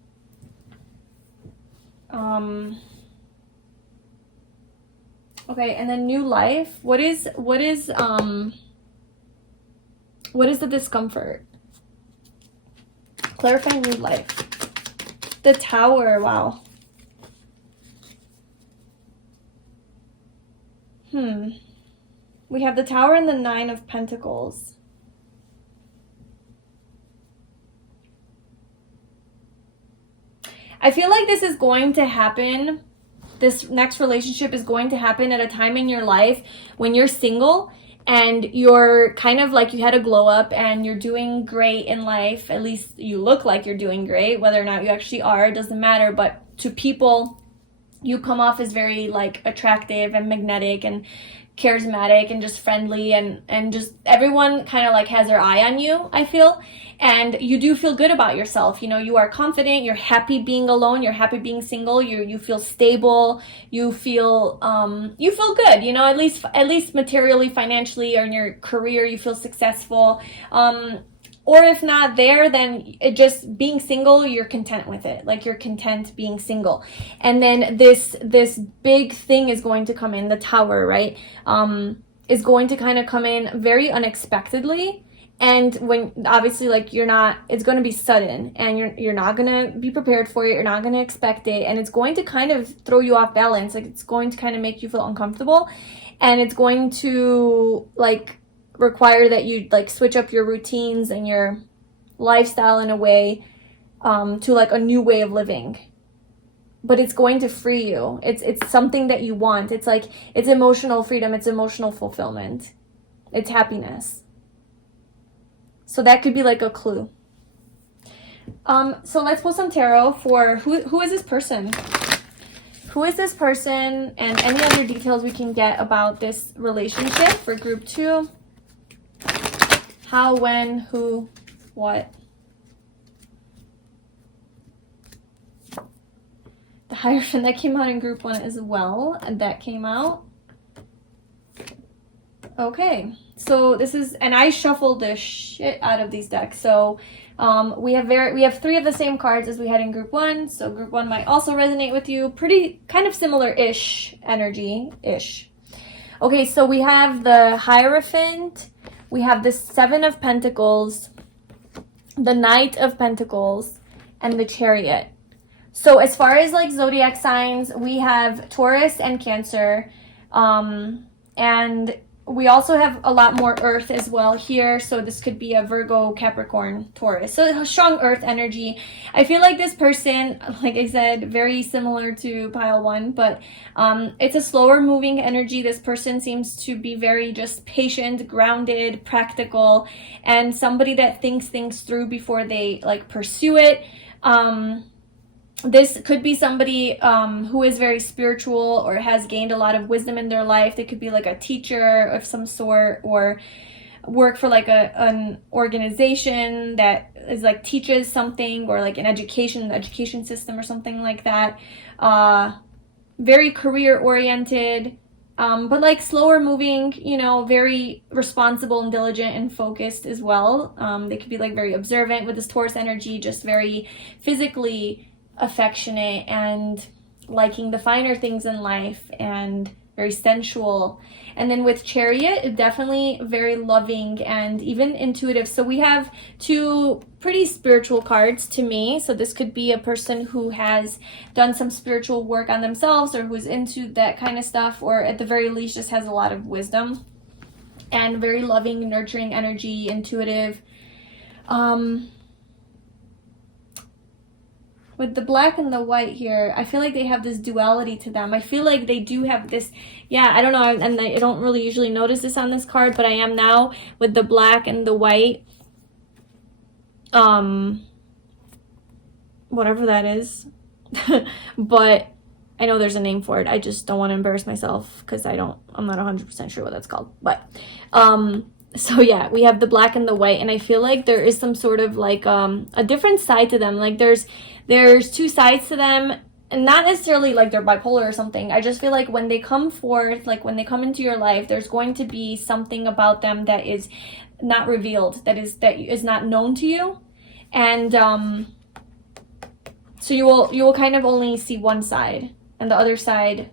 Okay, and then new life. What is the discomfort? Clarify new life. The Tower, wow. We have the Tower and the Nine of Pentacles. I feel like this is going to happen. This next relationship is going to happen at a time in your life when you're single and you're kind of like, you had a glow up and you're doing great in life. At least you look like you're doing great. Whether or not you actually are, it doesn't matter. But to people, you come off as very like attractive and magnetic and charismatic and just friendly, and just everyone kind of like has their eye on you, I feel. And you do feel good about yourself. You know, you are confident, you're happy being alone, you're happy being single, you feel stable, you feel good, you know, at least materially, financially, or in your career, you feel successful. Or if not there, then it just being single, you're content with it. Like, you're content being single. And then this big thing is going to come in, the Tower, right? Is going to kind of come in very unexpectedly. And when, obviously, like, it's going to be sudden, and you're not going to be prepared for it. You're not going to expect it. And it's going to kind of throw you off balance. Like, it's going to kind of make you feel uncomfortable. And it's going to, like, require that you, like, switch up your routines and your lifestyle in a way to, like, a new way of living. But it's going to free you. It's something that you want. It's like, it's emotional freedom. It's emotional fulfillment. It's happiness. So that could be like a clue. So let's pull some tarot for who is this person? Who is this person, and any other details we can get about this relationship for group 2. How, when, who, what. The Hierophant, that came out in group 1 as well, and that came out. Okay, so this is, and I shuffled the shit out of these decks. So we have 3 of the same cards as we had in group 1. So group 1 might also resonate with you. Pretty kind of similar-ish energy-ish. Okay, so we have the Hierophant, we have the 7 of Pentacles, the Knight of Pentacles, and the Chariot. So as far as like zodiac signs, we have Taurus and Cancer, and we also have a lot more Earth as well here. So this could be a Virgo, Capricorn, Taurus. So a strong Earth energy. I feel like this person, like I said, very similar to pile 1, but it's a slower moving energy. This person seems to be very just patient, grounded, practical, and somebody that thinks things through before they like pursue it. This could be somebody who is very spiritual or has gained a lot of wisdom in their life. They could be like a teacher of some sort, or work for like an organization that is like teaches something, or like an education system or something like that. Very career oriented, but like slower moving, you know, very responsible and diligent and focused as well. They could be like very observant with this Taurus energy, just very physically affectionate and liking the finer things in life, and very sensual. And then with Chariot, definitely very loving and even intuitive. So we have 2 pretty spiritual cards to me. So this could be a person who has done some spiritual work on themselves, or who's into that kind of stuff, or at the very least just has a lot of wisdom, and very loving, nurturing energy, intuitive. With the black and the white here, I feel like they have this duality to them. I feel like they do have this, yeah, I don't know, and I don't really usually notice this on this card, but I am now with the black and the white. Whatever that is. But I know there's a name for it. I just don't want to embarrass myself because I'm not 100% sure what that's called. But, so yeah, we have the black and the white, and I feel like there is some sort of like a different side to them. Like there's 2 sides to them, and not necessarily like they're bipolar or something. I just feel like when they come forth, like when they come into your life, there's going to be something about them that is not revealed, that is not known to you. And so you will kind of only see one side, and the other side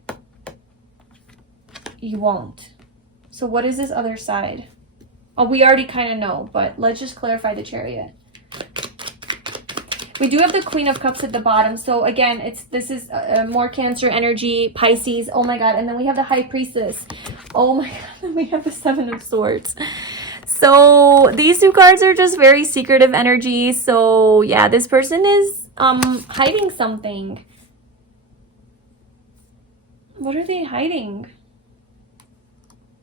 you won't. So what is this other side? Oh, we already kind of know, but let's just clarify the Chariot. We do have the Queen of Cups at the bottom. So again, this is more Cancer energy, Pisces. Oh my God. And then we have the High Priestess. Oh my God. And we have the 7 of Swords. So these 2 cards are just very secretive energy. So yeah, this person is hiding something. What are they hiding?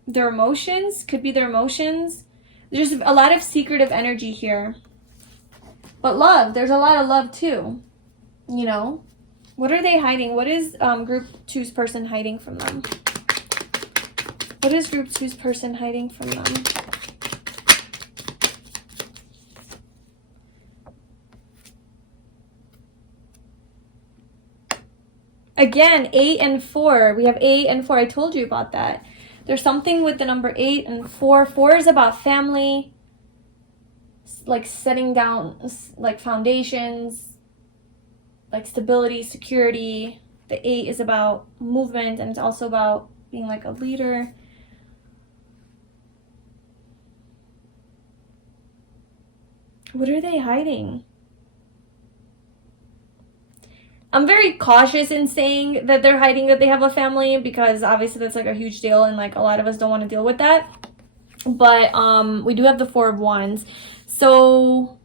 Their emotions? Could be their emotions. There's a lot of secretive energy here. But love, there's a lot of love too. You know? What are they hiding? What is group 2's person hiding from them? What is group two's person hiding from them? Again, 8 and 4. We have 8 and 4. I told you about that. There's something with the number 8 and 4. 4 is about family, like setting down like foundations, like stability, security. The 8 is about movement, and it's also about being like a leader. What are they hiding? I'm very cautious in saying that they're hiding that they have a family, because obviously that's like a huge deal, and like a lot of us don't want to deal with that. But we do have the 4 of Wands. So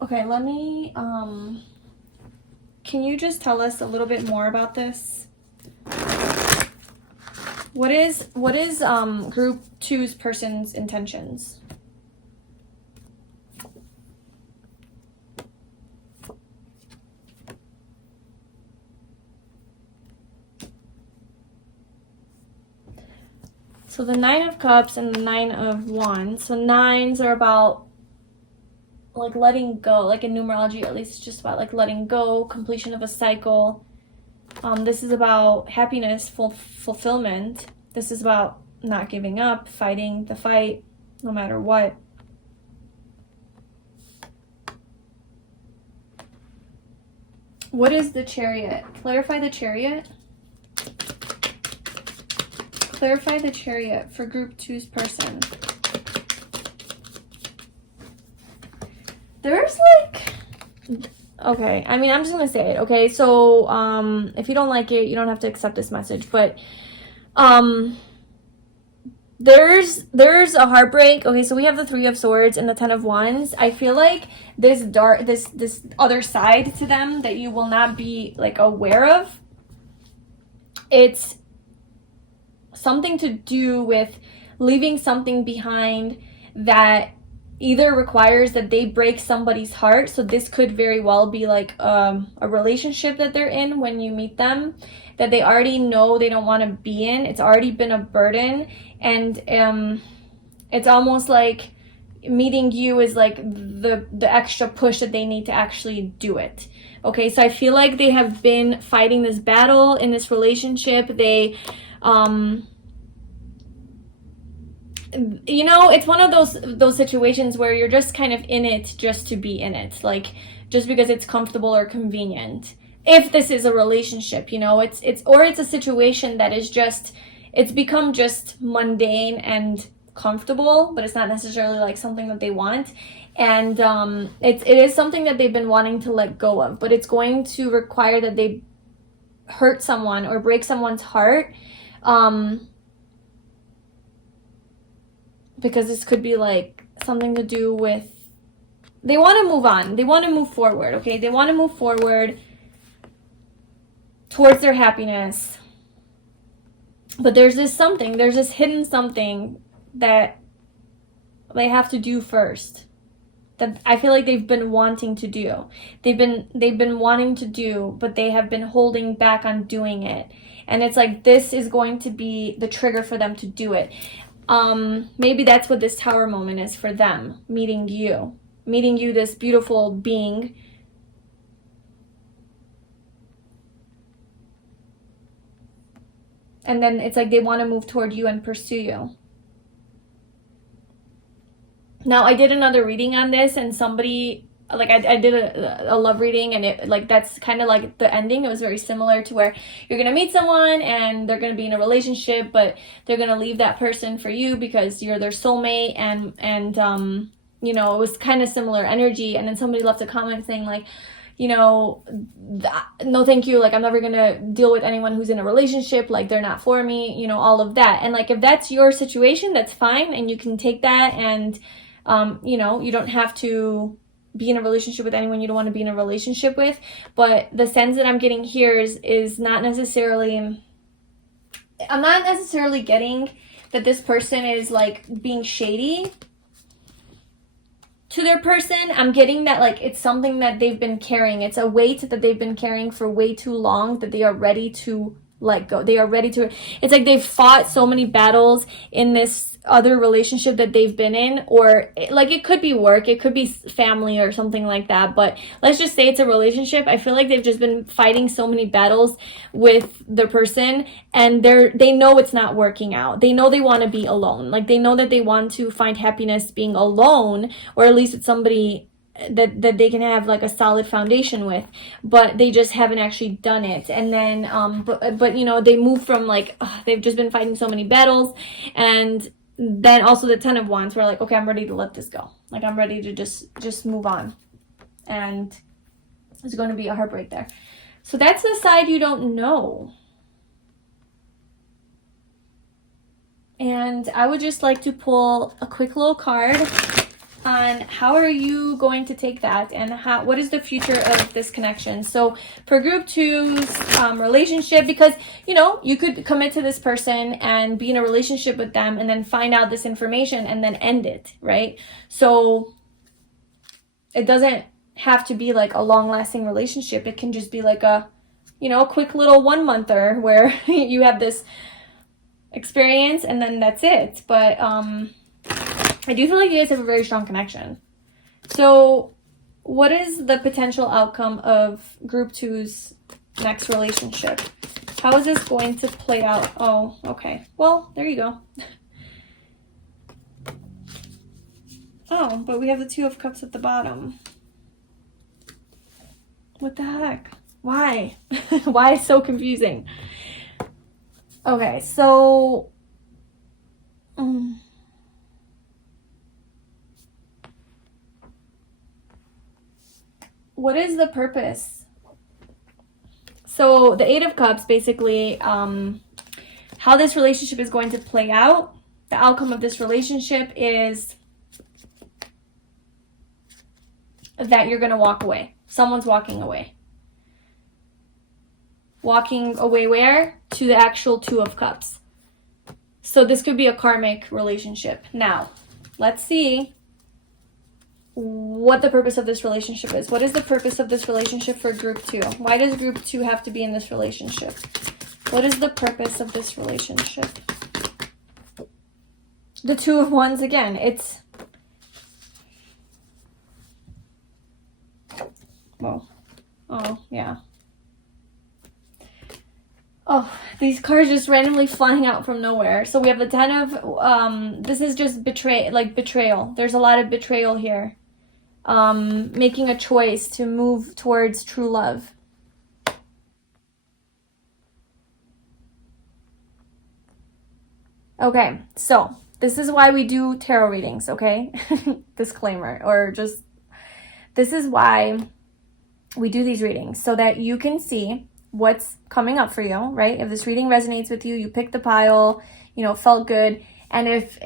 okay, let me can you just tell us a little bit more about this? What is group two's person's intentions? So the 9 of Cups and the 9 of Wands. So 9s are about like letting go, like in numerology at least, it's just about like letting go, completion of a cycle. This is about happiness, fulfillment. This is about not giving up, fighting the fight, no matter what. What is the Chariot? Clarify the Chariot. Clarify the Chariot for group two's person. There's like... Okay, I mean, I'm just gonna say it, okay? So, if you don't like it, you don't have to accept this message, but, there's a heartbreak. Okay, so we have the 3 of Swords and the 10 of Wands. I feel like this other side to them that you will not be, like, aware of, it's something to do with leaving something behind that either requires that they break somebody's heart. So this could very well be like a relationship that they're in when you meet them, that they already know they don't want to be in. It's already been a burden, and it's almost like meeting you is like the extra push that they need to actually do it. Okay, so I feel like they have been fighting this battle in this relationship. They you know, it's one of those situations where you're just kind of in it just to be in it, like just because it's comfortable or convenient. If this is a relationship, you know, it's a situation that is just, it's become just mundane and comfortable, but it's not necessarily like something that they want. And it is something that they've been wanting to let go of, but it's going to require that they hurt someone or break someone's heart. Because this could be like something to do with, they want to move on. They want to move forward, okay? They want to move forward towards their happiness. But there's this hidden something that they have to do first, that I feel like they've been wanting to do. They've been wanting to do, but they have been holding back on doing it. And it's like, this is going to be the trigger for them to do it. Maybe that's what this Tower moment is for them, meeting you, this beautiful being. And then it's like they want to move toward you and pursue you. Now, I did another reading on this, and somebody, like, I did a love reading, and it, like, that's kind of like the ending. It was very similar to where you're going to meet someone and they're going to be in a relationship, but they're going to leave that person for you because you're their soulmate, and you know, it was kind of similar energy. And then somebody left a comment saying, like, you know, no thank you, like, I'm never going to deal with anyone who's in a relationship, like, they're not for me, you know, all of that. And, like, if that's your situation, that's fine, and you can take that, and you know, you don't have to be in a relationship with anyone you don't want to be in a relationship with. But the sense that I'm getting here is not necessarily, I'm not necessarily getting that this person is like being shady to their person. I'm getting that like it's something that they've been carrying. It's a weight that they've been carrying for way too long that they are ready to let go. They are ready to, it's like they've fought so many battles in this other relationship that they've been in, or like it could be work, it could be family or something like that, but let's just say it's a relationship. I feel like they've just been fighting so many battles with the person, and they know it's not working out. They know they want to be alone. Like they know that they want to find happiness being alone, or at least with somebody that they can have like a solid foundation with, but they just haven't actually done it. And then but you know, they move from like they've just been fighting so many battles, and then also the 10 of Wands, we're like, okay, I'm ready to let this go. Like I'm ready to just move on, and there's going to be a heartbreak there. So that's the side you don't know. And I would just like to pull a quick little card on how are you going to take that, and what is the future of this connection. So for group 2's relationship, because you know, you could commit to this person and be in a relationship with them and then find out this information and then end it, right? So it doesn't have to be like a long-lasting relationship. It can just be like a, you know, a quick little 1-monther where you have this experience and then that's it. But I do feel like you guys have a very strong connection. So what is the potential outcome of group 2's next relationship? How is this going to play out? Oh, okay. Well, there you go. Oh, but we have the 2 of Cups at the bottom. What the heck? Why? Why is so confusing? Okay, so what is the purpose? So the 8 of Cups, basically, how this relationship is going to play out. The outcome of this relationship is that you're going to walk away. Someone's walking away. Walking away where? To the actual 2 of Cups. So this could be a karmic relationship. Now, let's see what the purpose of this relationship is. What is the purpose of this relationship for group 2? Why does group 2 have to be in this relationship? What is the purpose of this relationship? The 2 of Wands again. It's, well, oh yeah. Oh, these cards just randomly flying out from nowhere. So we have the 10 of, this is just betrayal. There's a lot of betrayal here. Making a choice to move towards true love. Okay, so this is why we do tarot readings, okay? Disclaimer, or just, this is why we do these readings, so that you can see what's coming up for you, right? If this reading resonates with you, you pick the pile, you know, felt good. And if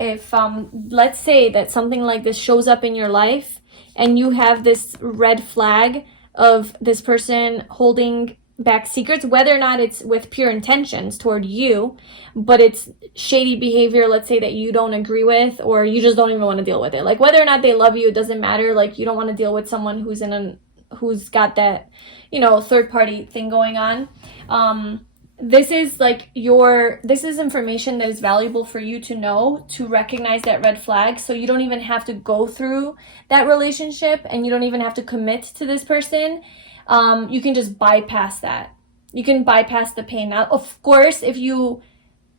let's say that something like this shows up in your life and you have this red flag of this person holding back secrets, whether or not it's with pure intentions toward you, but it's shady behavior, let's say, that you don't agree with, or you just don't even want to deal with it. Like whether or not they love you, it doesn't matter. Like you don't want to deal with someone who's got that, you know, third party thing going on. This is like this is information that is valuable for you to know, to recognize that red flag, so you don't even have to go through that relationship and you don't even have to commit to this person. You can just bypass that. You can bypass the pain. Now, of course, if you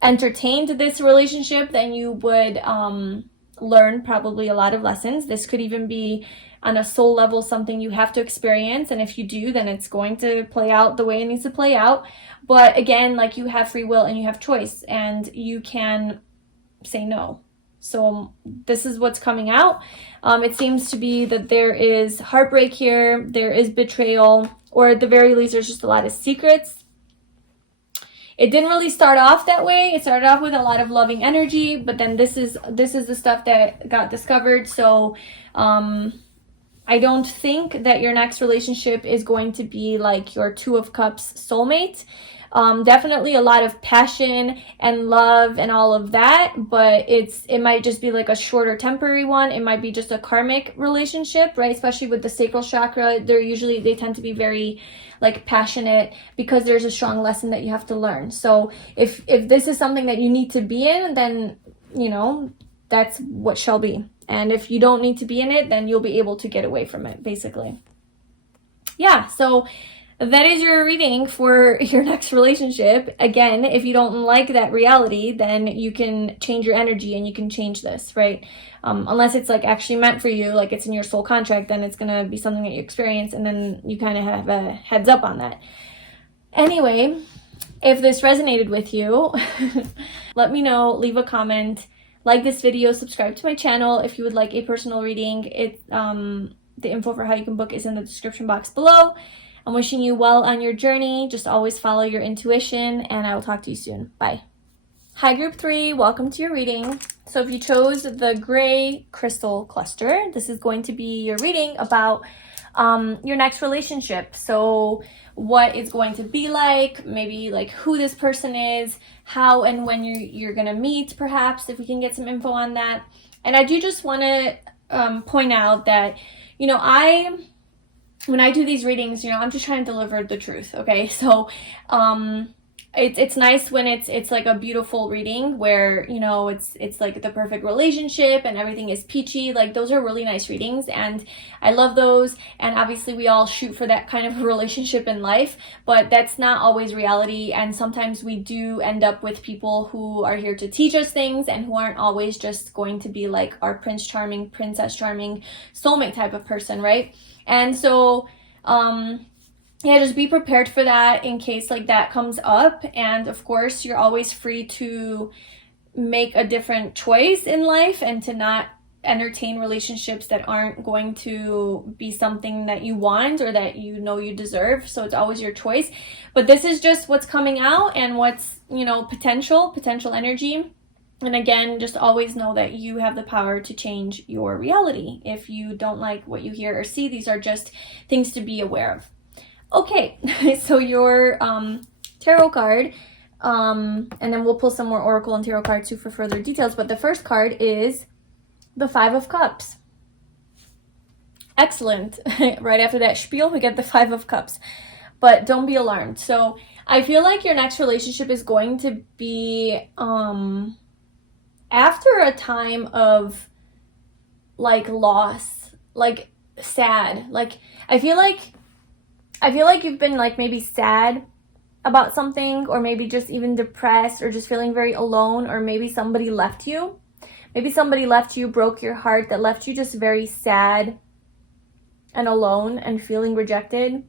entertained this relationship, then you would learn probably a lot of lessons. This could even be on a soul level something you have to experience, and if you do, then it's going to play out the way it needs to play out. But again, like, you have free will and you have choice, and you can say no. So this is what's coming out. It seems to be that there is heartbreak here, there is betrayal, or at the very least there's just a lot of secrets. It didn't really start off that way. It started off with a lot of loving energy, but then this is the stuff that got discovered. So I don't think that your next relationship is going to be like your 2 of Cups soulmate. Definitely a lot of passion and love and all of that, but it might just be like a shorter temporary one. It might be just a karmic relationship, right? Especially with the sacral chakra, they tend to be very like passionate because there's a strong lesson that you have to learn. So if this is something that you need to be in, then that's what shall be. And if you don't need to be in it, then you'll be able to get away from it, basically. Yeah, so that is your reading for your next relationship. Again, if you don't like that reality, then you can change your energy and you can change this, right? Unless it's like actually meant for you, like it's in your soul contract, then it's going to be something that you experience, and then you kind of have a heads up on that. Anyway, if this resonated with you, let me know, leave a comment, like this video, subscribe to my channel if you would like a personal reading. The info for how you can book is in the description box below. I'm wishing you well on your journey. Just always follow your intuition, and I will talk to you soon. Bye. Hi, Group 3. Welcome to your reading. So if you chose the gray crystal cluster, this is going to be your reading about your next relationship. So what it's going to be like, maybe like who this person is, how and when you're going to meet, perhaps, if we can get some info on that. And I do just want to point out that, when I do these readings, I'm just trying to deliver the truth, okay? So, it's nice when it's like a beautiful reading where, it's like the perfect relationship and everything is peachy. Like, those are really nice readings, and I love those. And obviously we all shoot for that kind of relationship in life, but that's not always reality. And sometimes we do end up with people who are here to teach us things and who aren't always just going to be like our Prince Charming, Princess Charming, soulmate type of person, right? And so, yeah, just be prepared for that in case like that comes up. And of course, you're always free to make a different choice in life and to not entertain relationships that aren't going to be something that you want or that you deserve. So it's always your choice. But this is just what's coming out and what's, potential energy. And again, just always know that you have the power to change your reality. If you don't like what you hear or see, these are just things to be aware of. Okay, so your tarot card, and then we'll pull some more oracle and tarot cards too for further details. But the first card is the 5 of Cups. Excellent. Right after that spiel, we get the 5 of Cups. But don't be alarmed. So I feel like your next relationship is going to be after a time of like loss, like sad. Like I feel like you've been like maybe sad about something, or maybe just even depressed, or just feeling very alone, or maybe somebody left you. Maybe somebody left you, broke your heart, that left you just very sad and alone and feeling rejected.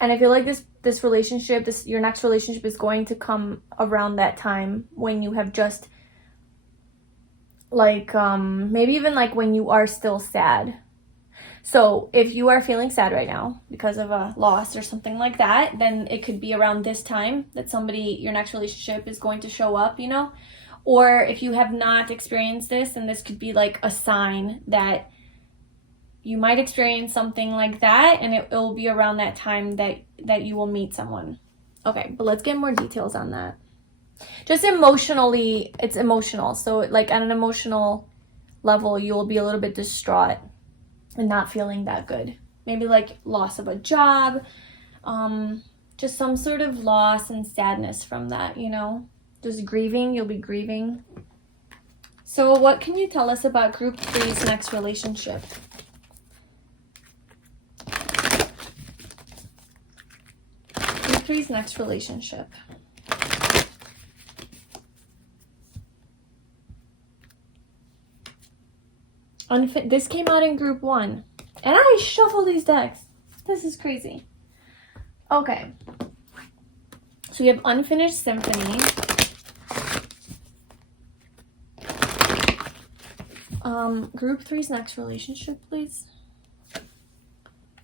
And I feel like this relationship, your next relationship is going to come around that time when you have just like maybe even like when you are still sad. So if you are feeling sad right now because of a loss or something like that, then it could be around this time that your next relationship is going to show up, Or if you have not experienced this, then this could be like a sign that you might experience something like that, and it will be around that time that you will meet someone. Okay, but let's get more details on that. Just emotionally, it's emotional. So like on an emotional level, you will be a little bit distraught and not feeling that good. Maybe like loss of a job, just some sort of loss and sadness from that, Just grieving, you'll be grieving. So what can you tell us about Group 3's next relationship? Group 3's next relationship. This came out in Group 1. And I shuffle these decks. This is crazy. Okay. So we have Unfinished Symphony. Group 3's next relationship, please.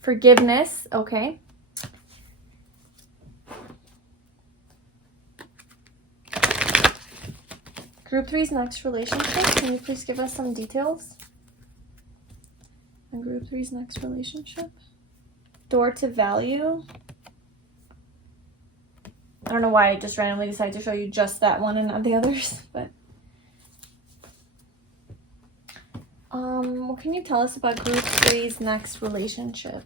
Forgiveness. Okay. Group 3's next relationship. Can you please give us some details? Group 3's next relationship. Door to value. I don't know why I just randomly decided to show you just that one and not the others, but what can you tell us about group 3's next relationship?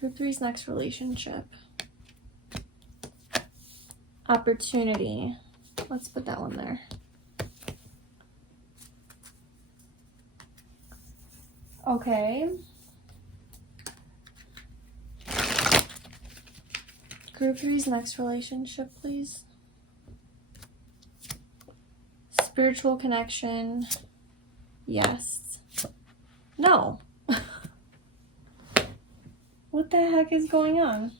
Group 3's next relationship. Opportunity. Let's put that one there. Okay. Group 3's next relationship, please. Spiritual connection. Yes. No. What the heck is going on?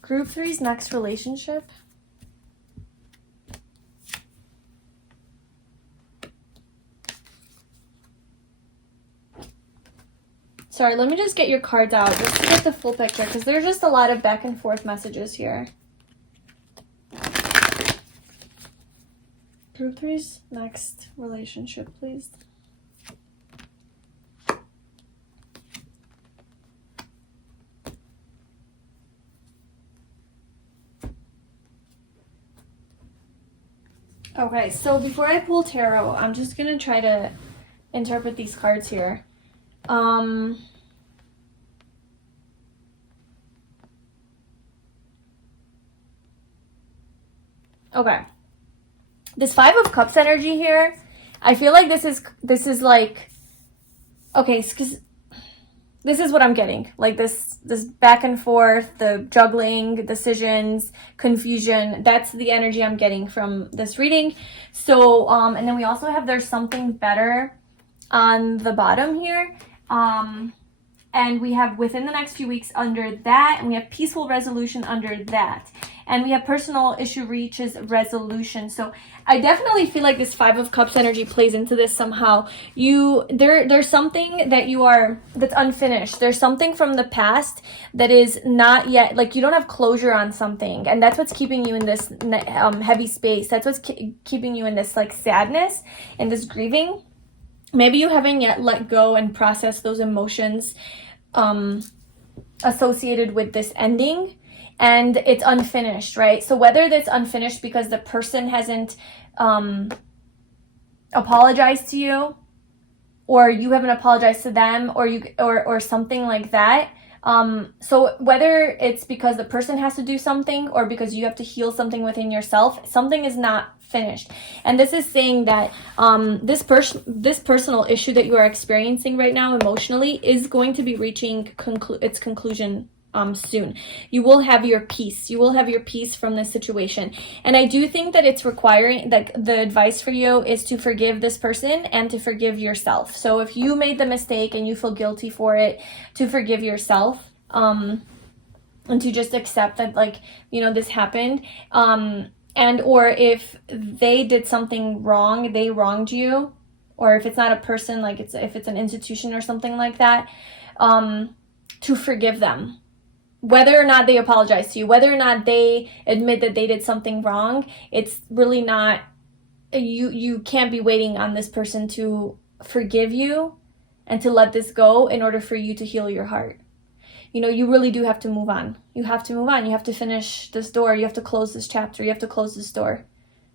Group 3's next relationship. Sorry, let me just get your cards out just to get the full picture, because there's just a lot of back and forth messages here. Group 3's next relationship, please. Okay, so before I pull tarot, I'm just going to try to interpret these cards here. Okay. This 5 of Cups energy here, I feel like this is like, okay, because this is what I'm getting. Like this back and forth, the juggling, decisions, confusion. That's the energy I'm getting from this reading. So, and then we also have there's something better on the bottom here. And we have within the next few weeks under that, and we have peaceful resolution under that. And we have personal issue reaches resolution. So I definitely feel like this 5 of Cups energy plays into this somehow. There's something that's unfinished. There's something from the past that is not yet, like you don't have closure on something. And that's what's keeping you in this heavy space. That's what's keeping you in this like sadness and this grieving. Maybe you haven't yet let go and processed those emotions associated with this ending. And it's unfinished, right? So whether that's unfinished because the person hasn't apologized to you, or you haven't apologized to them, or something like that. So whether it's because the person has to do something or because you have to heal something within yourself, something is not finished. And this is saying that this personal issue that you are experiencing right now emotionally is going to be reaching its conclusion soon. You will have your peace. You will have your peace from this situation. And I do think that it's requiring, that the advice for you is to forgive this person and to forgive yourself. So if you made the mistake and you feel guilty for it, to forgive yourself, and to just accept that, like, you know, this happened. And or if they did something wrong, they wronged you, or if it's not a person, like if it's an institution or something like that, to forgive them. Whether or not they apologize to you, whether or not they admit that they did something wrong, it's really not, you can't be waiting on this person to forgive you and to let this go in order for you to heal your heart. You know, you really do have to move on. You have to move on. You have to finish this door. You have to close this chapter. You have to close this door.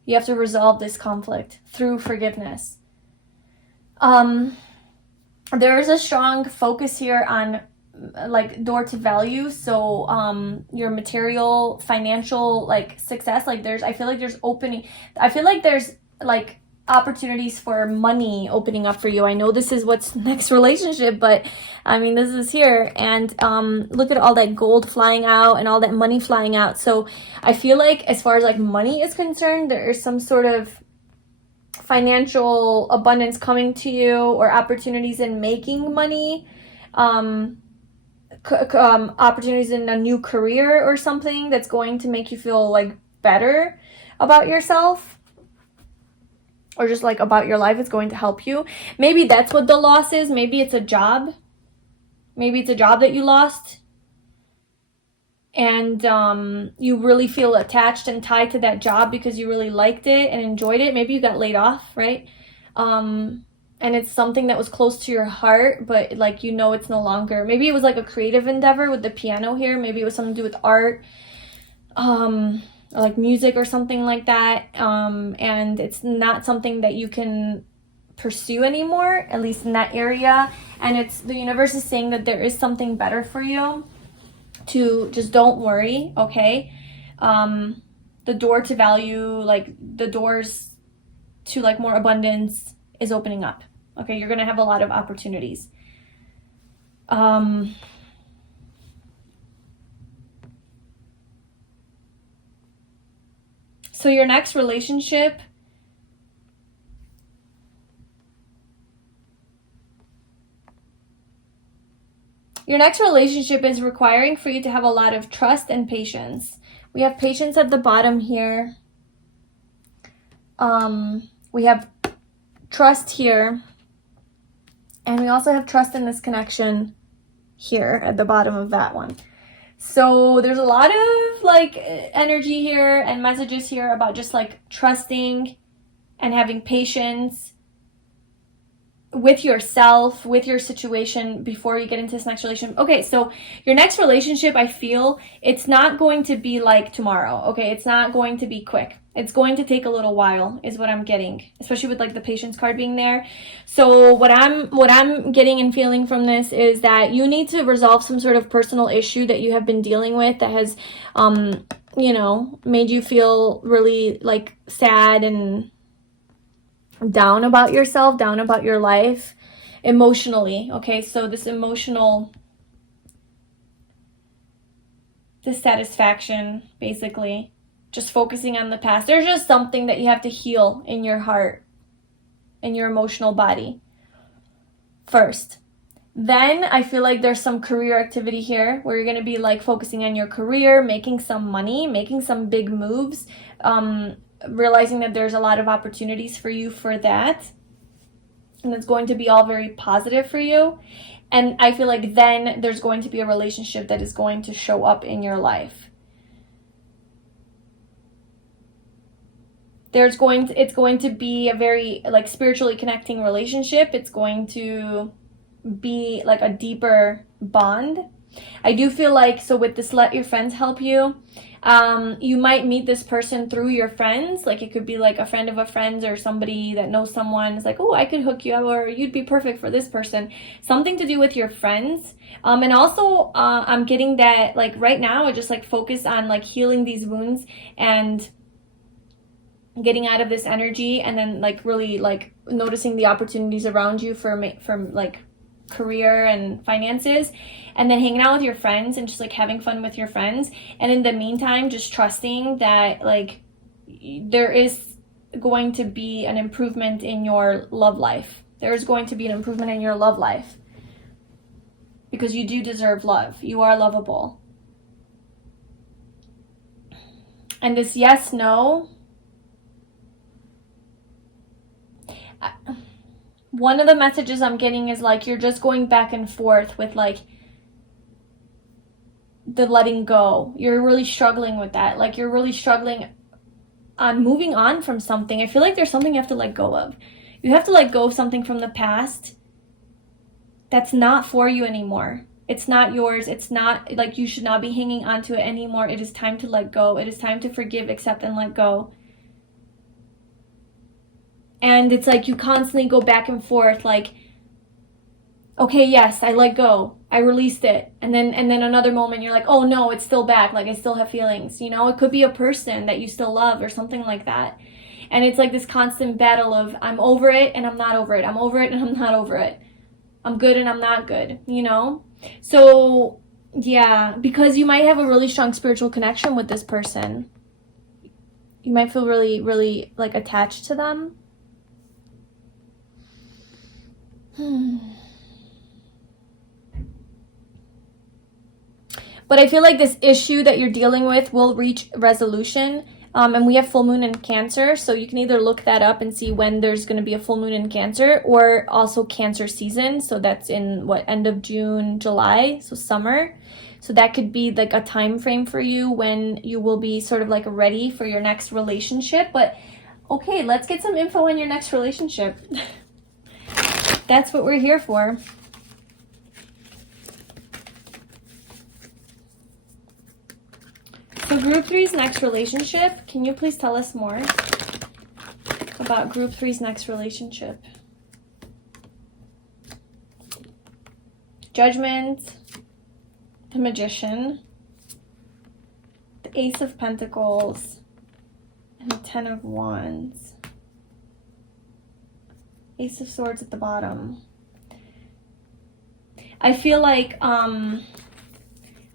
You have to resolve this conflict through forgiveness. There is a strong focus here on like door to value. So your material, financial, like success, like I feel like there's like opportunities for money opening up for you. I know this is what's next relationship, but I mean, this is here. And look at all that gold flying out and all that money flying out. So I feel like as far as like money is concerned, there is some sort of financial abundance coming to you, or opportunities in making money, opportunities in a new career or something that's going to make you feel like better about yourself, or just like about your life. It's going to help you. Maybe that's what the loss is. Maybe it's a job. Maybe it's a job that you lost, and you really feel attached and tied to that job because you really liked it and enjoyed it. Maybe you got laid off, right? and it's something that was close to your heart, but like, you know, it's no longer. Maybe it was like a creative endeavor with the piano here. Maybe it was something to do with art, or like music or something like that. And it's not something that you can pursue anymore, at least in that area. And it's, the universe is saying that there is something better for you, to just don't worry, okay? The door to value, like the doors to like more abundance is opening up. Okay, you're gonna have a lot of opportunities. So your next relationship, is requiring for you to have a lot of trust and patience. We have patience at the bottom here. We have trust here. And we also have trust in this connection here at the bottom of that one. So there's a lot of like energy here and messages here about just like trusting and having patience with yourself, with your situation before you get into this next relationship. Okay, so your next relationship, I feel it's not going to be like tomorrow. Okay, it's not going to be quick. It's going to take a little while is what I'm getting, especially with like the patience card being there. So what I'm getting and feeling from this is that you need to resolve some sort of personal issue that you have been dealing with that has you know, made you feel really like sad and down about yourself, down about your life emotionally. Okay, so this emotional dissatisfaction, basically, just focusing on the past. There's just something that you have to heal in your heart, in your emotional body first. Then I feel like there's some career activity here where you're going to be like focusing on your career, making some money, making some big moves, realizing that there's a lot of opportunities for you for that, and it's going to be all very positive for you. And I feel like then there's going to be a relationship that is going to show up in your life. It's going to be a very like spiritually connecting relationship. It's going to be like a deeper bond. I do feel like, so with this let your friends help you, you might meet this person through your friends. Like it could be like a friend of a friend or somebody that knows someone. It's like, oh, I could hook you up, or you'd be perfect for this person. Something to do with your friends. And also I'm getting that like right now I just like focus on like healing these wounds and getting out of this energy, and then like really like noticing the opportunities around you for like career and finances, and then hanging out with your friends and just like having fun with your friends. And in the meantime, just trusting that like there is going to be an improvement in your love life. There is going to be an improvement in your love life, because you do deserve love. You are lovable. And this yes, no, one of the messages I'm getting is like you're just going back and forth with like the letting go. You're really struggling with that. Like you're really struggling on moving on from something. I feel like there's something you have to let go of. You have to let go of something from the past that's not for you anymore. It's not yours. It's not like you should not be hanging on to it anymore. It is time to let go. It is time to forgive, accept, and let go. And it's like you constantly go back and forth like, okay, yes, I let go. I released it. And then another moment you're like, oh no, it's still back. Like I still have feelings, you know? It could be a person that you still love or something like that. And it's like this constant battle of I'm over it and I'm not over it. I'm over it and I'm not over it. I'm good and I'm not good, you know? So yeah, because you might have a really strong spiritual connection with this person. You might feel really, really like attached to them. But I feel like this issue that you're dealing with will reach resolution. And we have full moon in Cancer, so you can either look that up and see when there's going to be a full moon in Cancer, or also Cancer season. So that's in end of June, July, so summer. So that could be like a time frame for you when you will be sort of like ready for your next relationship. But okay, let's get some info on your next relationship. That's what we're here for. So group 3's next relationship, can you please tell us more about group 3's next relationship? Judgment, the Magician, the Ace of Pentacles, and the Ten of Wands. Ace of Swords at the bottom. I feel like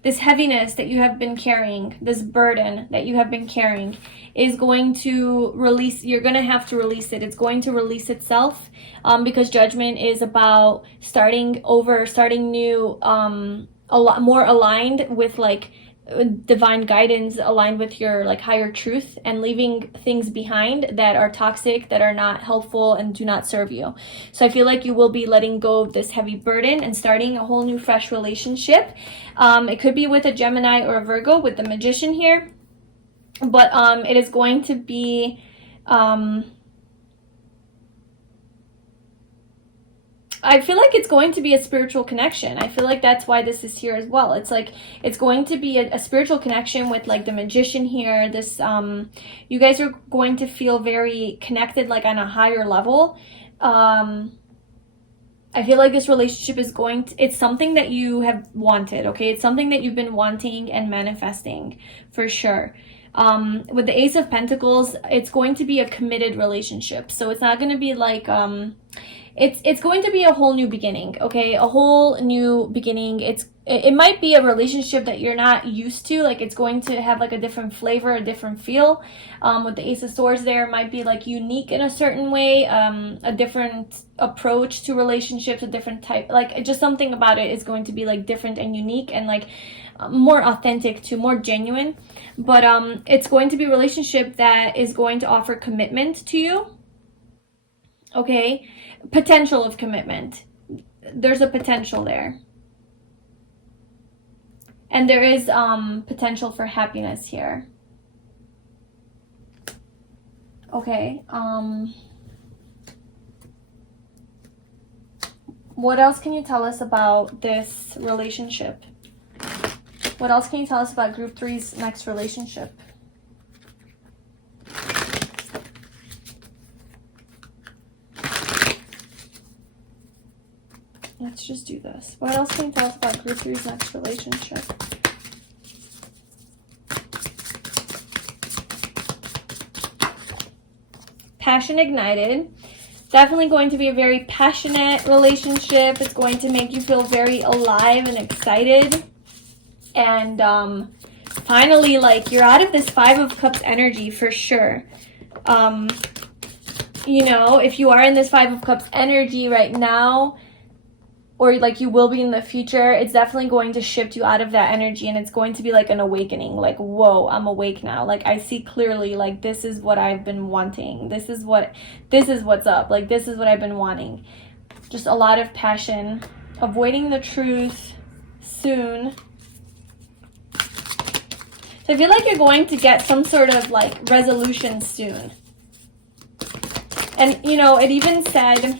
this heaviness that you have been carrying, this burden that you have been carrying is going to release. You're going to have to release it. It's going to release itself because Judgment is about starting over, starting new, a lot more aligned with like divine guidance, aligned with your like higher truth, and leaving things behind that are toxic, that are not helpful and do not serve you. So I feel like you will be letting go of this heavy burden and starting a whole new fresh relationship. It could be with a Gemini or a Virgo with the Magician here, but it is going to be I feel like it's going to be a spiritual connection. I feel like that's why this is here as well. It's like, it's going to be a spiritual connection with like the Magician here. This, you guys are going to feel very connected, like on a higher level. I feel like this relationship is going to, it's something that you have wanted, okay? It's something that you've been wanting and manifesting for sure. With the Ace of Pentacles, it's going to be a committed relationship. So it's not going to be like, it's going to be a whole new beginning, okay? A whole new beginning. It might be a relationship that you're not used to. Like, it's going to have like a different flavor, a different feel. With the Ace of Swords there, it might be like unique in a certain way, a different approach to relationships, a different type. Like, just something about it is going to be like different and unique and like more authentic to, more genuine. But it's going to be a relationship that is going to offer commitment to you, okay? Potential of commitment. There's a potential there. And there is potential for happiness here. Okay. What else can you tell us about this relationship? What else can you tell us about group 3's next relationship? Let's just do this. What else can you tell us about group 3's next relationship? Passion ignited. Definitely going to be a very passionate relationship. It's going to make you feel very alive and excited. And finally, like, you're out of this 5 of Cups energy for sure. You know, if you are in this 5 of Cups energy right now, or like you will be in the future, it's definitely going to shift you out of that energy, and it's going to be like an awakening. Like, whoa, I'm awake now. Like, I see clearly, like, this is what I've been wanting. This is what's up. Like, this is what I've been wanting. Just a lot of passion. Avoiding the truth soon. So I feel like you're going to get some sort of like resolution soon. And, you know, it even said,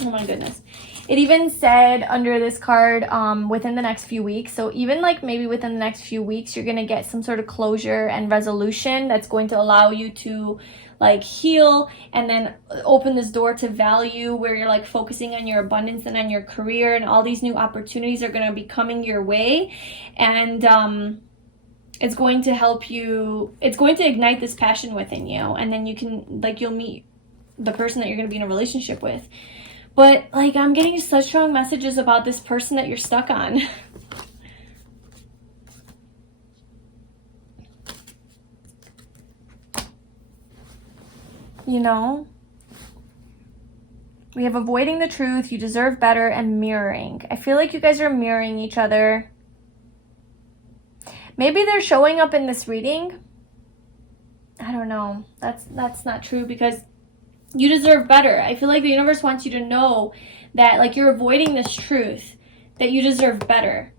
oh my goodness. It even said under this card, within the next few weeks. So even like maybe within the next few weeks, you're going to get some sort of closure and resolution that's going to allow you to like heal and then open this door to value, where you're like focusing on your abundance and on your career, and all these new opportunities are going to be coming your way. And it's going to help you, it's going to ignite this passion within you. And then you can, like, you'll meet the person that you're going to be in a relationship with. But, like, I'm getting such strong messages about this person that you're stuck on. You know? We have avoiding the truth, you deserve better, and mirroring. I feel like you guys are mirroring each other. Maybe they're showing up in this reading. I don't know. That's not true, because you deserve better. I feel like the universe wants you to know that, like, you're avoiding this truth, that you deserve better.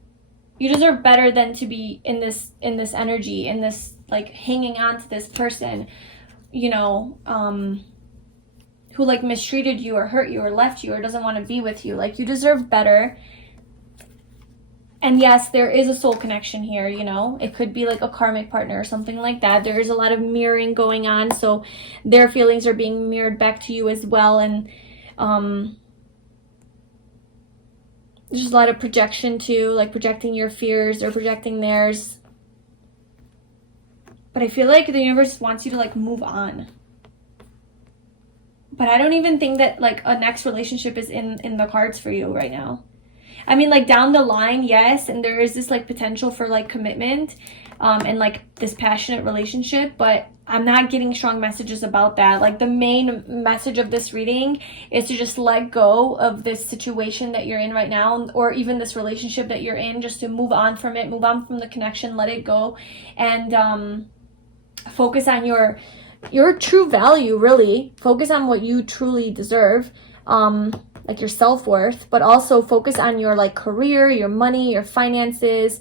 You deserve better than to be in this energy, in this, like, hanging on to this person, you know. who like mistreated you or hurt you or left you or doesn't want to be with you. Like, you deserve better. And yes, there is a soul connection here, you know. It could be like a karmic partner or something like that. There is a lot of mirroring going on, so their feelings are being mirrored back to you as well. And there's a lot of projection too, like projecting your fears or projecting theirs. But I feel like the universe wants you to like move on. But I don't even think that like a next relationship is in the cards for you right now. I mean, like down the line, yes, and there is this like potential for like commitment and like this passionate relationship, but I'm not getting strong messages about that. Like, the main message of this reading is to just let go of this situation that you're in right now, or even this relationship that you're in, just to move on from it, move on from the connection, let it go, and focus on your true value, really. Focus on what you truly deserve. Like your self-worth, but also focus on your like career, your money, your finances.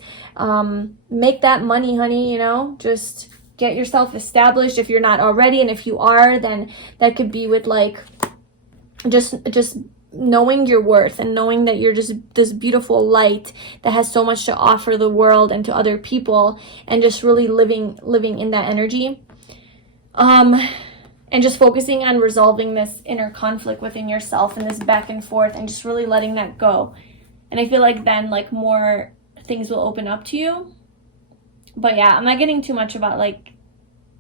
Make that money, honey, you know. Just get yourself established if you're not already, and if you are, then that could be with like just knowing your worth and knowing that you're just this beautiful light that has so much to offer the world and to other people, and just really living in that energy. And just focusing on resolving this inner conflict within yourself and this back and forth, and just really letting that go. And I feel like then like more things will open up to you. But yeah, I'm not getting too much about like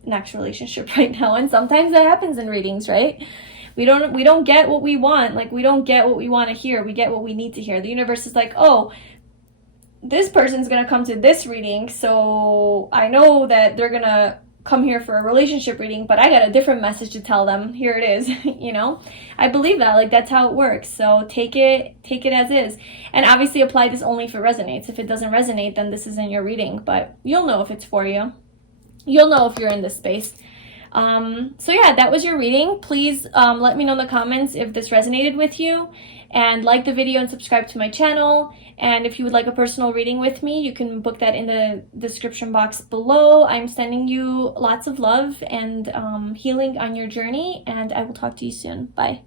next relationship right now. And sometimes that happens in readings, right? We don't get what we want. Like, we don't get what we want to hear. We get what we need to hear. The universe is like, oh, this person's going to come to this reading, so I know that they're going to come here for a relationship reading, but I got a different message to tell them. Here it is. You know, I believe that, like, that's how it works. So take it as is, and obviously apply this only if it resonates. If it doesn't resonate, then this isn't your reading, but you'll know if it's for you. You'll know if you're in this space. So yeah, that was your reading. Please let me know in the comments if this resonated with you, and like the video and subscribe to my channel. And if you would like a personal reading with me, you can book that in the description box below. I'm sending you lots of love and healing on your journey, and I will talk to you soon. Bye.